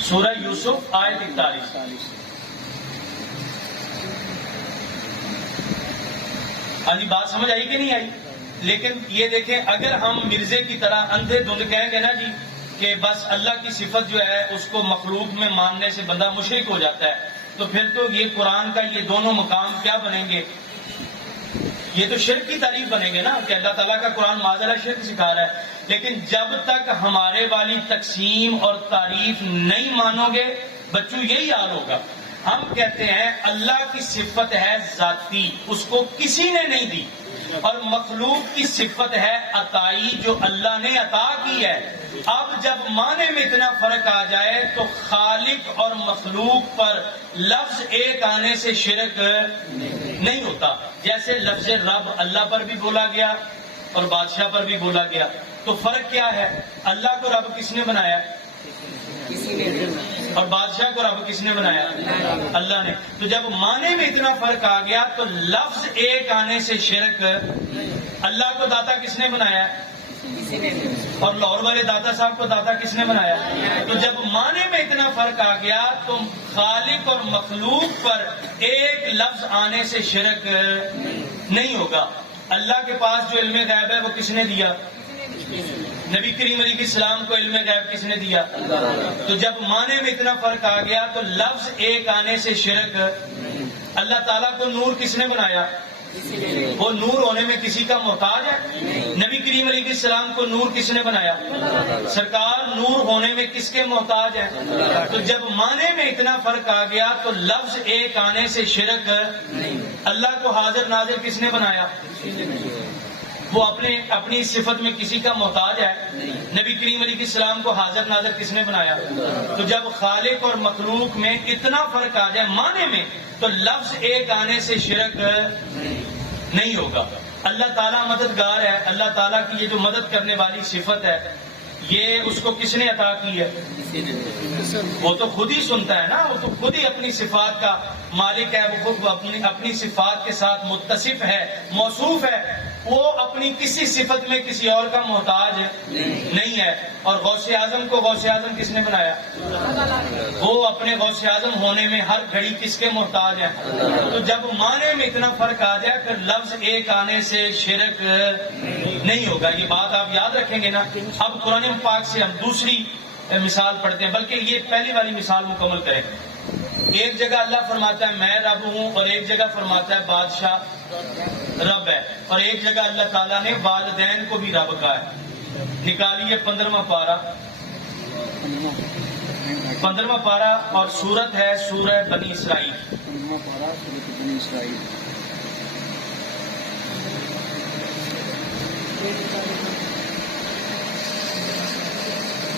سورہ یوسف آیت 41. ہاں جی، بات سمجھ آئی کہ نہیں آئی؟ لیکن یہ دیکھیں، اگر ہم مرزے کی طرح اندھے دھند کہیں گے نا جی کہ بس اللہ کی صفت جو ہے اس کو مخلوق میں ماننے سے بندہ مشرک ہو جاتا ہے، تو پھر تو یہ قرآن کا یہ دونوں مقام کیا بنیں گے؟ یہ تو شرک کی تعریف بنیں گے نا، کہ اللہ تعالیٰ کا قرآن معاذ اللہ شرک سکھا رہا ہے۔ لیکن جب تک ہمارے والی تقسیم اور تعریف نہیں مانو گے بچوں یہی حال ہوگا۔ ہم کہتے ہیں اللہ کی صفت ہے ذاتی، اس کو کسی نے نہیں دی، اور مخلوق کی صفت ہے عطائی جو اللہ نے عطا کی ہے۔ اب جب معنی میں اتنا فرق آ جائے تو خالق اور مخلوق پر لفظ ایک آنے سے شرک نہیں ہوتا۔ جیسے لفظ رب اللہ پر بھی بولا گیا اور بادشاہ پر بھی بولا گیا، تو فرق کیا ہے؟ اللہ کو رب کس نے بنایا؟ اور بادشاہ کو رب کس نے بنایا؟ اللہ نے۔ تو جب معنی میں اتنا فرق آ گیا تو لفظ ایک آنے سے شرک۔ اللہ کو داتا کس نے بنایا؟ اور لاہور والے داتا صاحب کو داتا کس نے بنایا؟ تو جب معنی میں اتنا فرق آ گیا تو خالق اور مخلوق پر ایک لفظ آنے سے شرک نہیں ہوگا۔ اللہ کے پاس جو علم غیب ہے وہ کس نے دیا؟ نبی کریم علیہ السلام کو علم غیب کس نے دیا؟ تو جب معنی میں اتنا فرق آ گیا تو لفظ ایک آنے سے شرک۔ اللہ تعالیٰ کو نور کس نے بنایا؟ وہ نور ہونے میں کسی کا محتاج ہے؟ نبی کریم علیہ السلام کو نور کس نے بنایا؟ سرکار نور ہونے میں کس کے محتاج ہے؟ تو جب معنی میں اتنا فرق آ گیا تو لفظ ایک آنے سے شرک۔ اللہ کو حاضر ناظر کس نے بنایا؟ وہ اپنی صفت میں کسی کا محتاج ہے؟ نبی کریم علیہ السلام کو حاضر ناظر کس نے بنایا؟ تو جب خالق اور مخلوق میں اتنا فرق آ جائے معنی میں تو لفظ ایک آنے سے شرک نہیں ہوگا۔ اللہ تعالیٰ مددگار ہے، اللہ تعالیٰ کی یہ جو مدد کرنے والی صفت ہے یہ اس کو کس نے عطا کی ہے؟ وہ تو خود ہی سنتا ہے نا، وہ تو خود ہی اپنی صفات کا مالک ہے، وہ خود اپنی صفات کے ساتھ متصف ہے، موصوف ہے، وہ اپنی کسی صفت میں کسی اور کا محتاج نہیں ہے۔ اور غوث اعظم کو غوث اعظم کس نے بنایا؟ وہ اپنے غوث اعظم ہونے میں ہر گھڑی کس کے محتاج ہے؟ تو جب معنی میں اتنا فرق آ جائے پھر لفظ ایک آنے سے شرک نہیں ہوگا۔ یہ بات آپ یاد رکھیں گے نا۔ اب قرآن پاک سے ہم دوسری مثال پڑھتے ہیں، بلکہ یہ پہلی والی مثال مکمل کریں۔ ایک جگہ اللہ فرماتا ہے میں رب ہوں، اور ایک جگہ فرماتا ہے بادشاہ رب ہے، اور ایک جگہ اللہ تعالیٰ نے والدین کو بھی رب کہا ہے۔ نکالیے 15واں پارہ اور سورت ہے سورہ بنی اسرائیل۔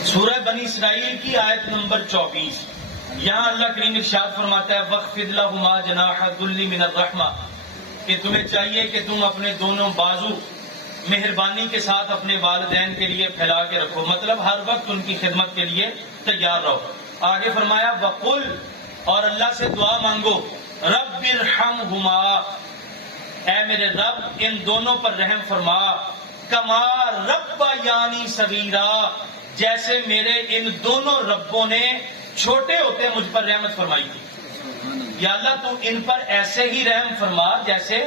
سورہ بنی اسرائیل کی آیت نمبر 24۔ یہاں اللہ کریم ارشاد فرماتا ہے وَاخْفِضْ لَهُمَا جَنَاحَ الذُّلِّ مِنَ الرَّحْمَةِ، کہ تمہیں چاہیے کہ تم اپنے دونوں بازو مہربانی کے ساتھ اپنے والدین کے لیے پھیلا کے رکھو، مطلب ہر وقت ان کی خدمت کے لیے تیار رہو۔ آگے فرمایا وَقُلْ، اور اللہ سے دعا مانگو رَبِّ ارْحَمْهُمَا، اے میرے رب ان دونوں پر رحم فرما، کَمَا رَبَّیَانِی صَغِیرًا، جیسے میرے ان دونوں ربوں نے چھوٹے ہوتے مجھ پر رحمت فرمائی تھی۔ یا اللہ تو ان پر ایسے ہی رحم فرما جیسے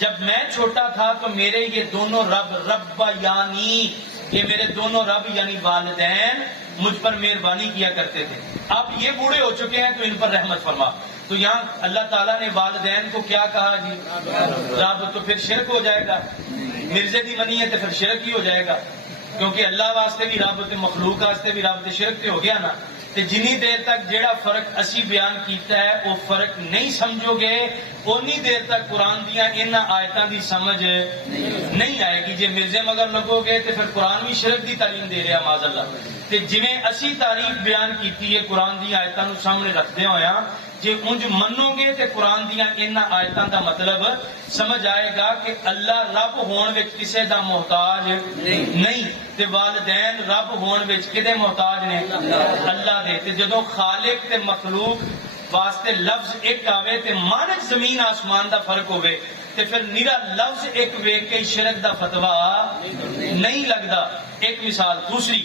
جب میں چھوٹا تھا تو میرے یہ دونوں رب یعنی یہ میرے دونوں رب یعنی والدین مجھ پر مہربانی کیا کرتے تھے، اب یہ بوڑھے ہو چکے ہیں تو ان پر رحمت فرما۔ تو یہاں اللہ تعالیٰ نے والدین کو کیا کہا جی؟ رب، تو پھر شرک ہو جائے گا، مرزے دی منی ہے تو پھر شرک ہی ہو جائے گا، کیونکہ اللہ واسطے بھی رب تے مخلوق واسطے بھی رب تے شرک تے ہو گیا نا۔ تے جنی دیر تک جیڑا فرق اسی بیان کیتا ہے وہ فرق نہیں سمجھو گے اونی دیر تک قرآن دیا ان آیتاں دی سمجھ نہیں آئے گی۔ جے مرزے مگر لگو گے تے پھر قرآن بھی شرک دی تعلیم دے رہا معاذ اللہ۔ تے جویں اسی تعریف بیان کیتی ہے قرآن دی آیتاں نو سامنے رکھدے ہویا، جے انج منو گے تے قرآن دیا ان آیتاں دا مطلب سمجھ آئے گا کہ اللہ رب ہون وچ کسے دا محتاج نہیں، تے والدین رب ہون وچ کدے محتاج نے؟ اللہ دے۔ تے جدوں خالق تے مخلوق واسطے لفظ ایک آوے تے معنی زمین آسمان دا فرق ہوئے تے پھر نیرا لفظ ایک ویکھ کے شرک دا فتویٰ نہیں لگدا۔ ایک مثال دوسری،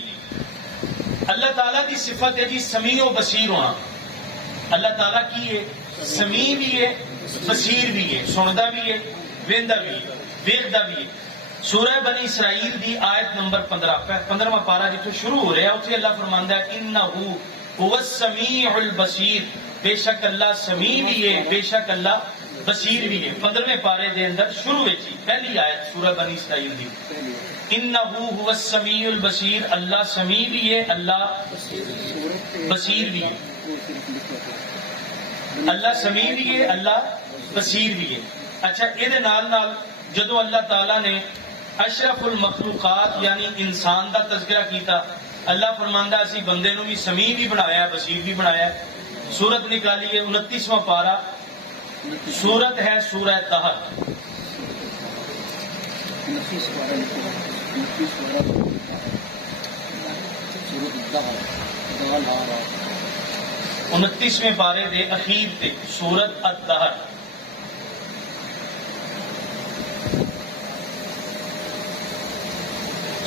اللہ تعالیٰ دی صفت ہے جی سمیع و بصیر ہونا۔ اللہ تعالیٰ کی ہے سمیع بھی ہے، بصیر بھی ہے، سندا بھی ہے، ویندا بھی ہے، ویکھدا بھی ہے۔ سورہ بنی اسرائیل دی آیت نمبر 15واں پارا جتوں شروع ہو رہا ہے اتنے اللہ فرماندا ہے انہو هو السمیع البصیر، بے شک اللہ سمیع بھی ہے، بے شک اللہ بصیر بھی ہے۔ 15ویں پارے دے اندر شروع وچ پہلی آیت سورہ بنی اسرائیل دی انہو هو السمیع البصیر، اللہ سمیع بھی ہے، اللہ بصیر بھی ہے۔ اللہ سمیع بھی ہے، اللہ بصیر بھی ہے۔ اچھا یہ نال جدو اللہ تعالیٰ نے اشرف المخلوقات یعنی انسان دا تذکرہ کیتا، اللہ فرماندا اسی بندے نو بھی سمیع بھی بنایا، بصیر بھی بنایا۔ سورت نکالی ہے 29واں پارا، سورت ہے سورہ طہر۔ انتیسویں پارے دے اخیر تے سورت الطہر۔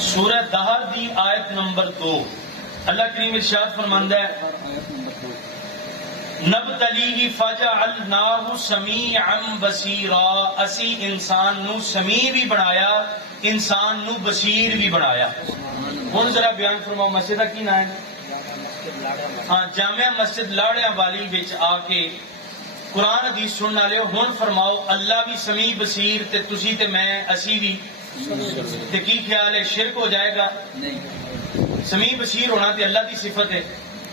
سورہ دہر دی آیت نمبر 2 اللہ کریم ارشاد فرماندا ہے نبتلیہ فجعلناہ سمیعا بصیرا، اسی انسان نو سمیع بھی بنایا، انسان نو بصیر بھی بنایا۔ ہن ذرا بیان فرماؤ مسجد کی نام ہے؟ ہاں جامعہ مسجد لاڑیاں والی وچ آ کے قرآن حدیث سننے والے ہن فرماؤ اللہ بھی سمیع بصیر تے تسی تے میں اسی بھی تے کی خیال ہے شرک ہو جائے گا؟ سمیع بصیر ہونا تے اللہ دی صفت ہے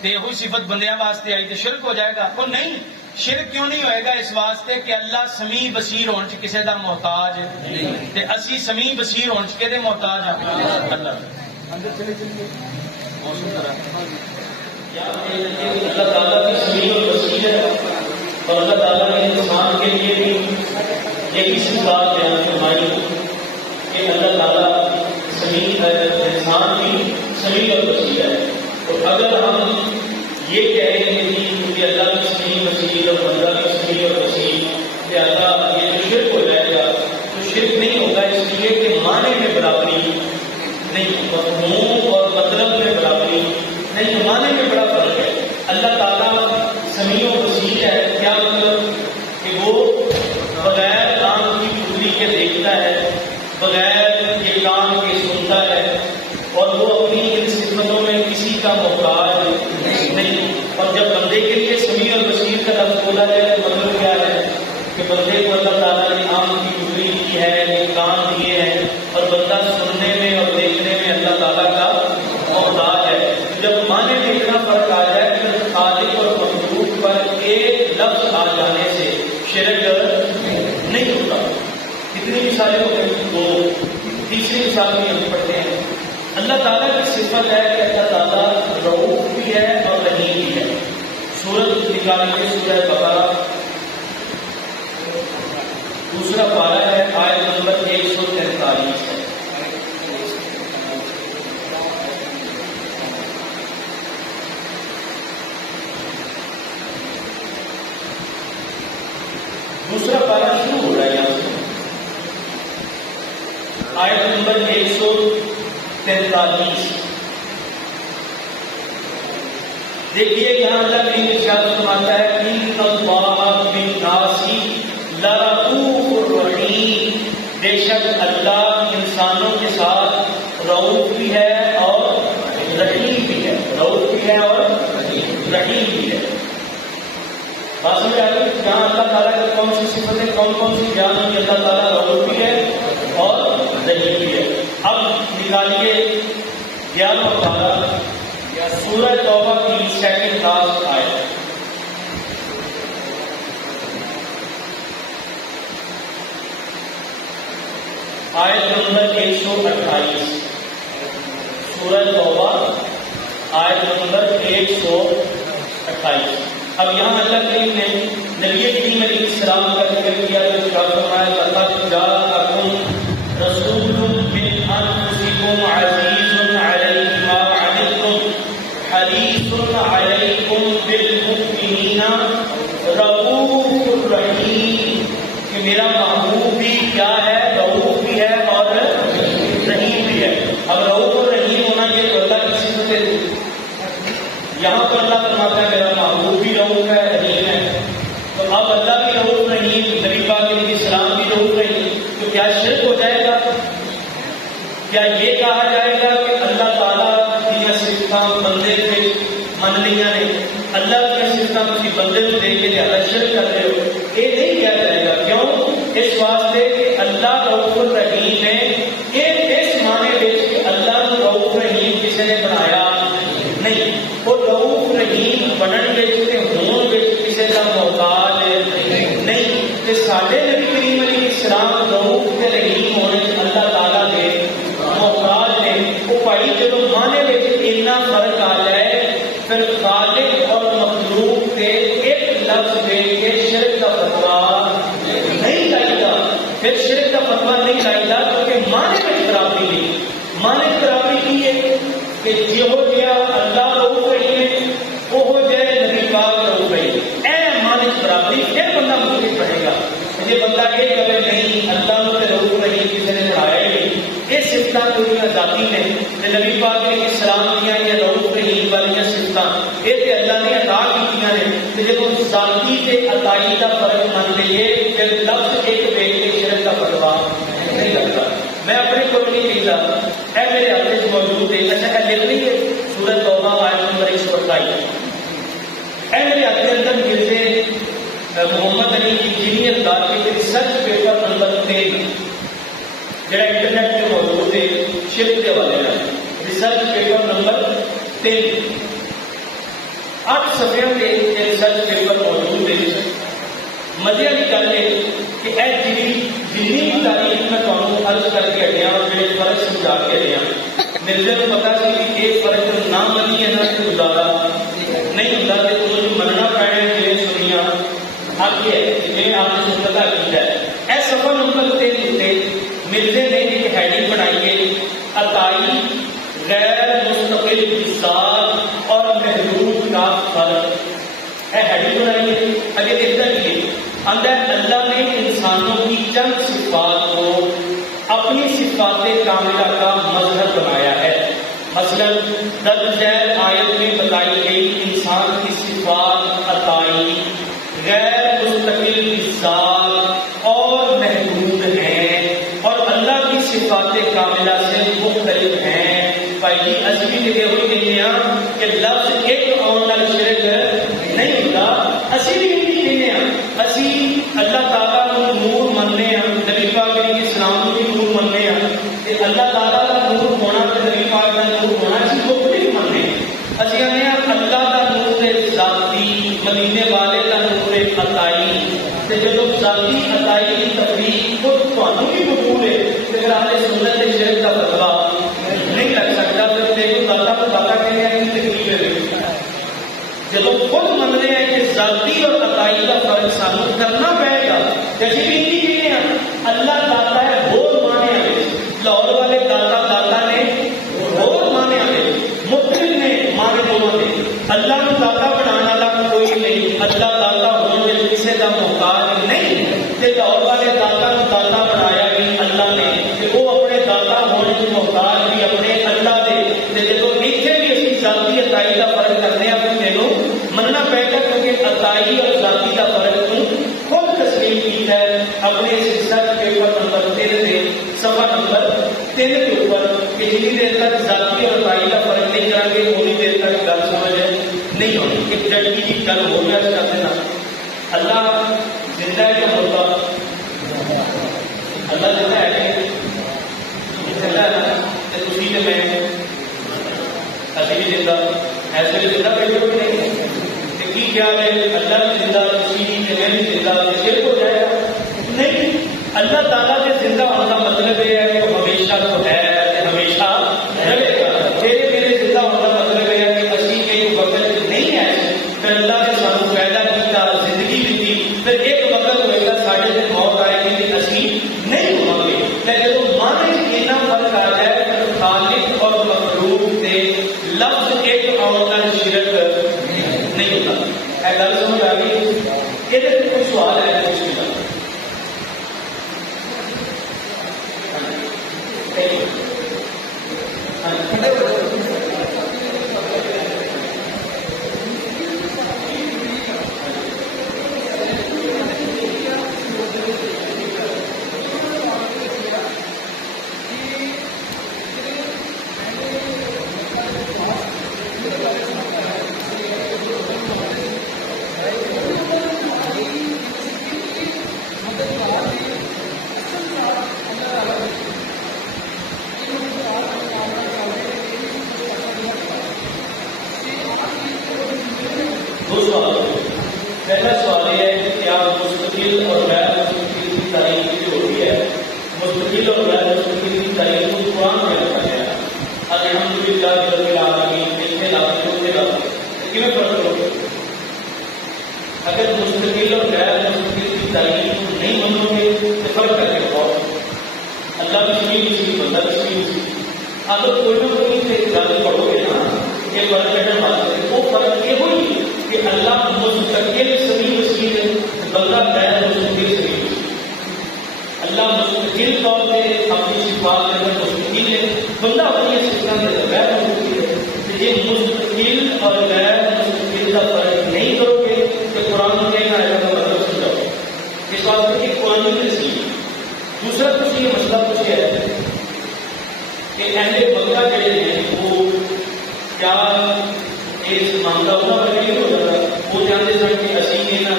تے وہی صفت بندیاں واسطے آئی تے شرک ہو جائے گا؟ وہ نہیں، شرک کیوں نہیں ہوئے گا؟ اس واسطے کہ اللہ سمیع بصیر ہون چ کسے دا محتاج ہے تے اسی سمیع بصیر ہون چ کدے محتاج ہیں؟ اللہ اللہ تعالیٰ کی سمیع اور بصیر ہے، اور اللہ تعالیٰ نے انسان کے لیے بھی یہی صفات بیان فرمائی کہ اللہ تعالیٰ سمیع ہے، انسان بھی سمیع اور بصیر ہے۔ تو اگر ہم یہ کہیں گے کہ اللہ کی سمیع بصیر اور بندہ کی سمیع اور بصیر کہ اللہ یہ جو شرک ہو جائے گا تو شرک نہیں ہوگا، اس لیے کہ معنی میں برابری نہیں، مفہوم اور مطلب میں برابری نہیں، معنی میں بڑا فرق ہے۔ اللہ تعالیٰ سمیع و بصیر ہے، کیا مطلب کہ وہ بغیر کان کی کھلی کے دیکھتا ہے، بغیر یہ کان کے سنتا ہے، اور وہ اپنی ان صفتوں میں کسی کا محتاج نہیں۔ اور جب بندے کے لیے سمیع اور بصیر کا لفظ بولا جائے تو مطلب کیا ہے کہ بندے کو اللہ تعالیٰ نے آنکھ کی کھلی کی ہے، کان دیے ہیں، اور بندہ سننے میں اور دیکھنے میں اللہ تعالیٰ کا محتاج ہے۔ جب معنی میں اتنا فرق آ جائے کہ خالق اور مخلوق پر ایک لفظ آ جانے سے شرک نہیں ہوتا۔ کتنی مثالیں ہو گئی؟ دو۔ تیسری مثال میں ہم پڑھتے ہیں اللہ تعالیٰ کی صفت ہے کہ اللہ تعالیٰ رؤوف بھی ہے اور رحیم بھی ہے۔ سورت نکالیے سورہ بقرہ دوسرا پارہ ہے، آیت نمبر 143 ہے۔ دوسرا پارہ شروع ہو رہا ہے یہاں سے، آیت نمبر 143۔ دیکھیے یہاں اللہ کی ارشاد فرماتا ہے ان اللہ بالناس لرؤوف رحیم، بے شک اللہ انسانوں کے ساتھ رؤوف بھی ہے اور رحیم بھی ہے، رؤوف بھی ہے اور رحیم بھی ہے۔ بات سمجھ آ رہی ہے؟ یہاں اللہ تعالیٰ کی کون سی صفتیں کون کون سی بیان ہوئی؟ اللہ تعالیٰ رؤوف بھی ہے اور رحیم بھی ہے۔ اب نکالیے 11واں پارہ سورہ توبہ کی سیکنڈ لاسٹ آیت۔ آیت نمبر 128، سورہ توبہ آیت نمبر 128۔ اب یہاں اللہ کریم نے نبی کریم علیہ السلام کا ذکر کیا جو ارشاد فرمایا لقد جاءکم رسول من انفسکم عزیز علیہ ما عنتم حریص علیکم بالمؤمنین رؤوف رحیم، کہ میرا محبوب بھی کیا ہے؟ رؤوف بھی ہے اور رحیم بھی ہے۔ اب رؤوف اور رحیم ہونا یہ تو اللہ کی صفت ہے۔ یہاں پر اللہ فرماتا ہے میرا محبوب بھی رؤوف ہے، رحیم ہے، تو اب اللہ بھی رؤوف رحیم، نبی پاک علیہ السلام بھی رؤوف رحیم، تو کیا شرک ہو جائے گا؟ یا یہ کہا جائے گا کہ اللہ تعالیٰ دیا صفتاں بندے سے من لیا نے، اللہ دیا صفتاں کسی بندے کو دے کے لہذا شرک کر رہے ہو، یہ نہیں کیا جائے گا. کیوں؟ اس واسطے کہ اللہ رؤوف الرحیم ہے. یہ اس معنی کہ اللہ رؤوف رحیم کسی نے بنایا نہیں، وہ رؤوف رحیم بنن کے ہون کسی کا محتاج نہیں. کہ سارے نبی کریم علیہ السلام رؤوف کے رحیم ہونے اللہ تعالیٰ دے محتاج نے. وہ بھائی جب معنی میں اتنا فرق آ جائے پھر خالق اور مخلوق کے ایک لفظ دے کے شرک کا فتویٰ نہیں لائے گا. پھر شرک کا فتویٰ نہیں لائے گا کیونکہ معنی میں خرابی نہیں. معنی خرابی کی ہے کہ جو ہو گیا اللہ رؤوف رحیم ہے وہ ہو جائے نبی پاک رؤوف رحیم. اے معنی خرابی پھر بندہ مجھے پڑھے گا. یہ بندہ یہ کہے نہیں اللہ کے رؤوف رحیم کسی نے پڑھایا ہی نہیں. یہ صفتاں پوری ذاتی نے نبی پاک علیہ السلام دیا یہ رؤوف رحیم والی صفتاں یہ تے اللہ نے عطا کیتیاں نے. جب ذاتی تے عطائی کا فرق مان لئے پھر لفظ ایک بے کے شرک کا فتویٰ نہیں لگتا. میں اپنے کو نہیں کہتا اے میرے ہاتھ میں موجود ہے. اچھا اے لکھ لیے سورۃ توبہ آیت نمبر 127. اے میرے ہاتھ کے اندر مرزے محمد علی انجینئر کا ایک ریسرچ پیپر نمبر 3 جڑا انٹرنیٹ پہ موجود ہے شرک کے والے ریسرچ پیپر نمبر 3 8 صفحے میں ریسرچ پیپر موجود ہے. مزے والی گل ہے کہ اے جنی بھی تاریخ میں تمہیں عرض کر کے ہٹیا اور میرے فرق سمجھا کے ہٹیا. مرزے کو پتا سی کہ ایک فرق نہ منی ہے نہ گزارا نہیں ہوتا تو تمہیں مننا پڑے میرے سنیا حق ہے جی آپ نے پتا کیا ہے. اے صفحہ نمبر 3 مرزے نے ایک ہیڈنگ بنائی ہے عطائی غیر مستقل ذات اور محدود کا فرق. اے ہیڈنگ بنائی ہے. اگر دیکھتا کہ اندر اللہ نے انسانوں کی چند صفات کو اپنی صفات کاملہ کا مظہر بنایا ہے. مثلا درج ذیل آیت میں بتائی گئی انسان کی صفات عطائی غیر مستقل ذات اور محدود ہیں اور اللہ کی صفات کاملہ سے مختلف ہیں. بھائی اسی بھی جگہ ہوئی کہتے ہیں کہ لفظ ایک اور شرک نہیں ہوتا. اسی بھی کہتے ہیں اسی اللہ تعالیٰ کو نور مننے ہیں نبی پاک علیہ السلام کو بھی نور مننے ہیں کہ اللہ تعالیٰ کا نور ہونا تو نبی پاک کا نور ہونا اسی کو بھی مننے ہیں. اسی کہتے ہیں اللہ کا نور ذاتی مدینے والے کا نور عطائی کہ جب ذاتی عطائی کی تفریق کو تمہیں بھی قبول ہے پھر اہل سنت شرک کا فتویٰ نہیں لگ سکتا. پھر دیکھو داتا کو داتا کہنے ہیں کہ تکلیف ہے. جب خود من رہے ہیں کہ ذاتی اور عطائی کا فرق سانو کرنا پڑے گا. جیسے بھی نہیں کہتے ہیں اللہ داتا ہے بہت مانے آئے لاہور والے داتا نے بہت مانے آئے مختلف نے مانے دونوں نے. اللہ کو داتا بنانا والا کوئی نہیں. اللہ داتا ہونے میں کسی کا محتاج نہیں. لاہور والے داتا کو داتا بنایا بھی اللہ نے کہ وہ اپنے داتا ہونے کے محتاج بھی اپنے اللہ دے. جب اتنے بھی اسی ذاتی عطائی کا فرق کرتے ہیں پھر تینوں مننا پڑے گا کیونکہ عطائی اور ذاتی کا فرق خود تسلیم کی ہے اپنے ریسرچ پیپر نمبر 3 صفحہ نمبر 3 کے اوپر کہ جتنی دیر تک ذاتی اور عطائی کا فرق نہیں کریں گے اتنی دیر تک گل سمجھ نہیں ہونی. ایک جڑی کی گل ہو گیا چاہتے نا اللہ زندہ ہے کہ ہوتا اللہ زندہ ہے زندہ ہے اسی کے میں اسی بھی زندہ ایسے بھی زندہ پیٹر بھی نہیں کی خیال ہے اللہ بھی زندہ اسی کے میں بھی زندہ شرک ہو جائے گا نہیں. اللہ تعالیٰ کے زندہ ہونے کا مطلب یہ ہے کہ ہمیشہ تو ہے ہمیشہ رہے گا. تیرے میرے زندہ ہونے کا مطلب یہ ہے کہ اسی کے وقت نہیں ہے پھر اللہ نے سانو پیدا کیا زندگی دی پھر ایک وقت ہوئے گا ساڑھے سے موت آئے گی کہ اسی نہیں ہوں گے. لیکن وہ مانے اتنا فرق آ جائے پھر خالق اور مخلوق سے لفظ ایک اور کا شرک نہیں ہوتا. اے گل سمجھ آ گئی. یہ کوئی سوال ہے نہیں سی بندہ کسی اگر کوئی نہ کوئی گل پڑھو گے نا یہ فرق کھڑنے والے وہ فرق یہ ہوئی کہ اللہ مستقل سمیع وسیع ہے بندہ غیر مستقل سمیع وسیع اللہ مستقل طور پہ اپنی صفات کے اندر مستقل ہے بندہ اپنی صفات کے اندر غیر مستقل ہے یہ مستقل اور غیر مستقل کا فرق نہیں کرو گے کہ قرآن کہنا ہے کا مطلب سمجھاؤ اس بات کی قرآن کی تسلیم دوسرا کچھ یہ مسئلہ کچھ ہے کہ اہل مکہ جڑے ہیں وہ کیا اس معاملہ ہونا نہیں ہو جاتا وہ جانتے سن کہ اسی یہاں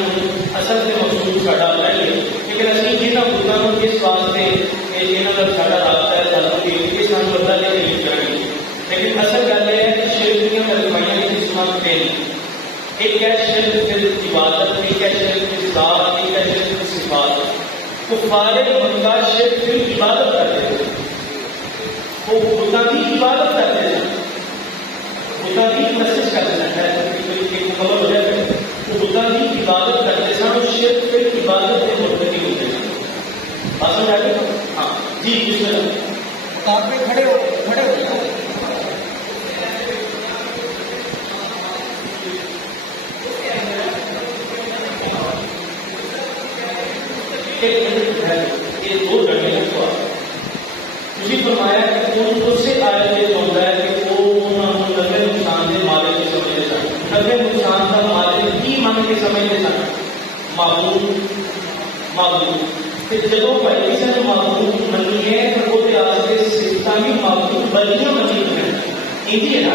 اصل سے مقصود ساڈا اللہ ہی ہے لیکن اسی یہاں بتاؤں اس واسطے کہ یہاں کا ساڈا رابطہ ہے تعلق ہے یہ سان بدلا لے کے نہیں کریں گے لیکن اصل گل یہ ہے کہ شرکیاں مجموعیاں کی قسمت پہ نہیں ایک ہے شرک کی عبادت ایک ہے شرک کی ذات ایک ہے شرک کی صفات کفار مکہ شرک کی عبادت کرتے تھے وہ خدا کی عبادت کرتے تھے خدا کی مسجد کرتے ہیں خبر ہو جائے وہ خدا کی عبادت کرتے سن اور شرک کی عبادت کے مرتکب ہوتے ہیں بات سمجھ آ گئی ہاں جی بسم اللہ آپ میں کھڑے ہو یہ دو لڑکے مجھے فرمایا کہ ان سے آیا یہ ہوتا ہے کہ وہ نبے نقصان کے مالک کے سمجھتے سن نبے نقصان کا مالک کی من کے سمجھتے سن معبود جب پہلے کسی نے معبود منی ہے تو وہ صفتاں بھی معبود بلیاں منی ہیں یہ نا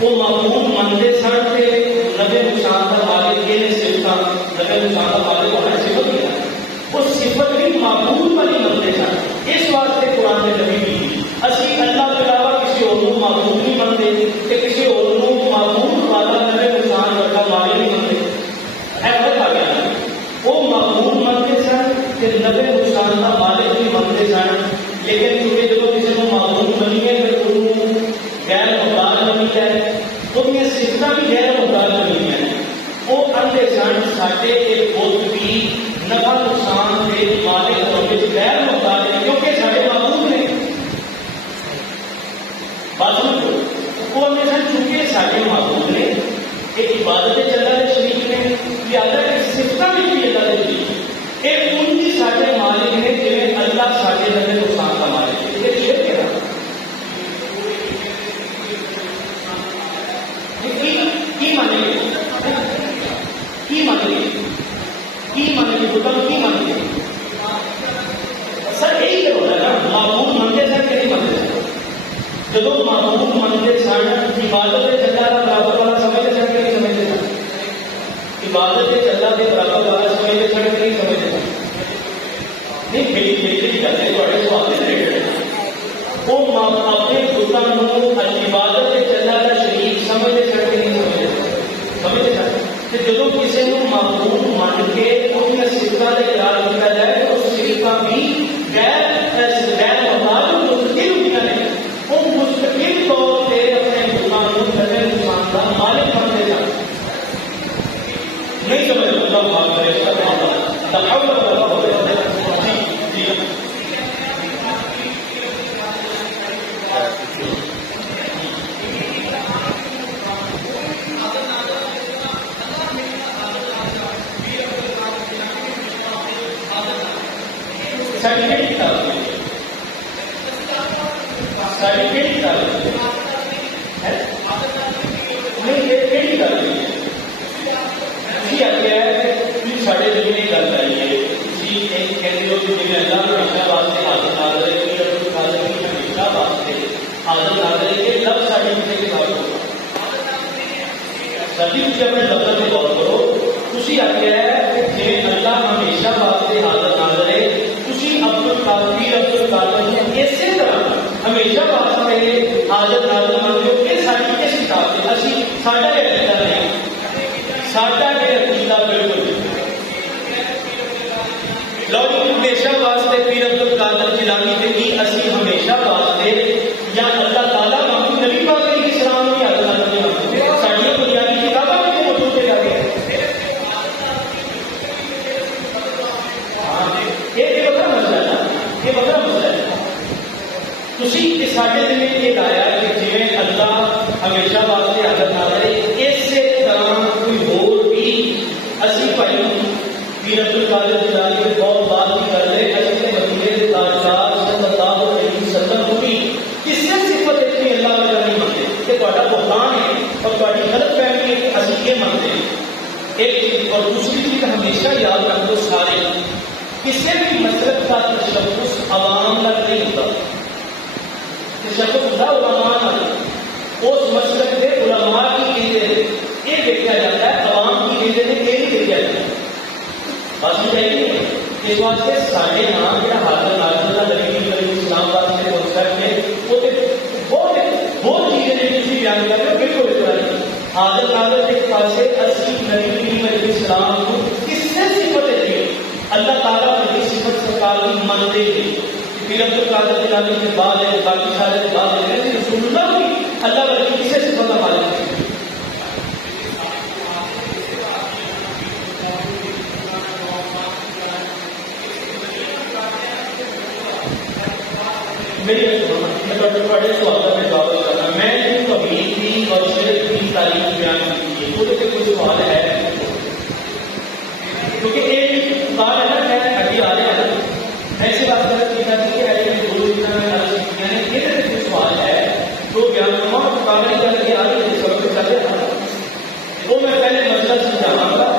وہ معبود منتے سن کے نبے نقصان کا مالک یہ صفتاں نبے نقصان کا مالک ہونا صفت کیا وہ صفت بھی معبود والی منتے سن اس واسطے قرآن نے نبی بھی اسی اللہ کے علاوہ کسی اور کو معبود نہیں منتے کہ کسی اور کو معبود والا نبے نقصان کا مالک نہیں منتے ایسا آ گیا وہ معبود منتے سن کہ نبے نقصان کا مالک نہیں منتے سن لیکن کیونکہ جب کسی کو معبود بنی ہے پھر وہ غیر محتاج بنی ہے تو یہ صفتاں بھی غیر محتاج بنی ہے وہ اندھے سن ساڈے ایک بت بھی نفع نقصان کے مالک ہونے سے غیر محتاج ہے کیونکہ سارے معبود نے بات سمجھو وہ ہمیشہ چونکہ سارے معبود نے ایک عبادت اللہ کے شریک نے لہٰذا ایک صفتہ بھی اللہ کے شریک ایک ان کی سارے مالک نے جنہیں اللہ سارے نفع نقصان کا مالک ہے یہ شرک ہے نا کی مانے گی کی مانے گی کی مانے گی بتاؤ کی مانے گی سر یہی کرو نا معبود منتے سن کہ نہیں منتے سن جب معبود منتے سن عبادت اللہ کا برابر والا سمجھتے سن کہ نہیں سمجھتے سن عبادت اللہ کے برابر والا سمجھتے سن کہ نہیں سمجھتے سن نہیں میری کرتے تھوڑے سوال وہ اپنے بتوں عبادت اللہ کا شریک سمجھتے سن کہ نہیں سمجھتے سن کہ جب کسی کو معبود مان کے ان صفتاں کا اقرار کیا جائے تو اس صفتاں بھی غیر محتاج مستقل ہوتی ہیں وہ مستقل طور پہ اپنے بتوں نبے نقصان کا مالک بنتے جاتے نہیں سمجھ اللہ بات کرے اپنے لفظ میں غور کرو تھی آخیا ہے جی اللہ ہمیشہ واسطے حاضر ناظر ہے تھی عبد القادر نے اسی طرح ہمیشہ واسطے حاضر ناظر منگو یہ ساری کس کتاب سے اسی ساڈا یہ عقیدہ نہیں ساڈا یہ عقیدہ بالکل لو ہمیشہ واسطے پیر عبد القادر جیلانی کے بھی اسی ہمیشہ واسطے یا اللہ تعالیٰ محمود نبی پاک علیہ السلام کی حاضر ناظر نہیں منگو ساری بنیادی کتابیں بھی موجود ہے آگے یہ بڑا مسئلہ ہے یہ تسی ساڈے دل میں یہ آیا کہ جویں اللہ ہمیشہ واسطے حاضر نہ رہے اسی طرح کوئی ہور بھی اسی بھائی پیر عبد القادر جیلانی کے بہت بات کی کر رہے اسی مدینے کے تاجدار صلی اللہ علیہ وسلم کو بھی کسی صفت اتنی اللہ والا نہیں مانتے کہ تہاڈا بہتان ہے اور تہاڈی غلط فہمی ہے کہ اسی یہ مانتے ہیں ایک چیز اور دوسری چیز ہمیشہ یاد رکھ دو سارے کسی بھی مسلک کا تشخص عوام کا نہیں ہوتا تشخص ہوتا علماء کا اس مسلک کے علماء کی کہتے یہ دیکھا جاتا ہے عوام کی کہتے ہیں یہ نہیں دیکھا جاتا بات سمجھ آئی نہیں اس واسطے سارے ہاں جہاں حاضر ناظر نبی کریم اسلام آباد کے کنسرٹ ہے وہ بہت چیزیں کسی بیان کر رہے ہیں بالکل اس طرح حاضر ناظر کے پاس اسی نبی کریم اسلام کو کس سے صفت ہے اللہ تعالیٰ کی صفت سرکار کی مانتے ہیں پیر عبد القادر جیلانی کے بعد ہے باقی سارے کے بعد ہے رسول اللہ بھی اللہ کی کسے صفت کا مالک ہے میری بڑے سوالوں میں جواب کرنا میں توحید کی اور شرک کی تعلیم بیان کی ہے وہ تو کوئی سوال ہے کیونکہ ایک بات ہے نا میں ابھی آ رہے ہیں ایسی بات کر کہ ایسے دو یعنی یہ کوئی سوال ہے تو بیان نما کاغذ کر کے آ رہے ہیں سب کچھ چلے رہا وہ میں پہلے مسئلہ سمجھاؤں گا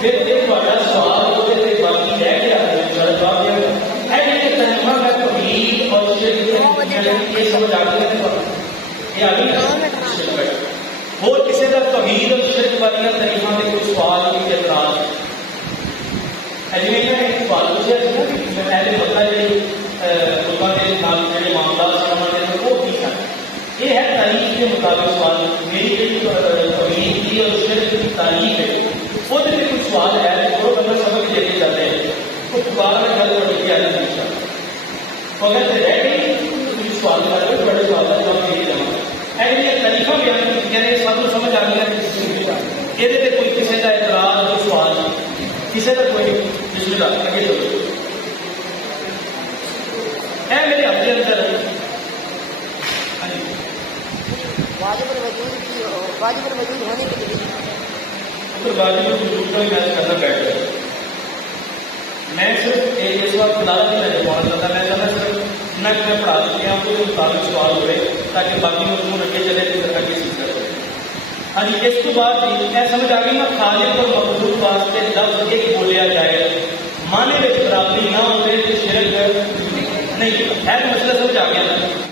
پھر ایک بڑا سوال وہ باقی رہ گیا جواب دیا یہ سمجھ آتی ہے اور کسی کا توحید اور شرک والی طریقہ میں کوئی سوال کی اعتراض ایک سوال پوچھا تھا میں پہلے بتا لوگوں کے جڑے معاملات سمجھتے ہیں وہ کی ہے یہ ہے تاریخ کے مطابق سوال میری توحید کی اور شرک کی تاریخ ہے وہ جب کوئی سوال ہے وہ اگر سمجھ لے کے جاتے ہیں تو دوبارہ میں گھر پڑ کے آنا نہیں چاہتا اگر رہ گئی سوال کر رہے بڑے سوال کا جواب دے جاؤں ایسے طریقہ بیان یعنی سب کو سمجھ آ گیا یہ کوئی کسی کا اعتراض کوئی سوال کسی کا کوئی بسم اللہ آگے چلو ہے میرے اپنے اندر واجب الوجود ہونے کے لیے واجب الوجود کا میچ کرنا بیٹھ گیا میں صرف اس وقت دادا نہیں لگے پہنچ رہا تھا میں چاہتا صرف میں پڑھا چکے ہیں آپ کو مطابق سوال ہوئے تاکہ باقی مضمون اگے چلے تو طرح کی سیکھ کر ہاں جی اس کے بعد میں سمجھ آ گئی نا خالق اور مخلوق واسطے لفظ ایک بولیا جائے معنی میں برابری نہ ہوتے تو شرک نہیں ہے مسئلہ سمجھ آ گیا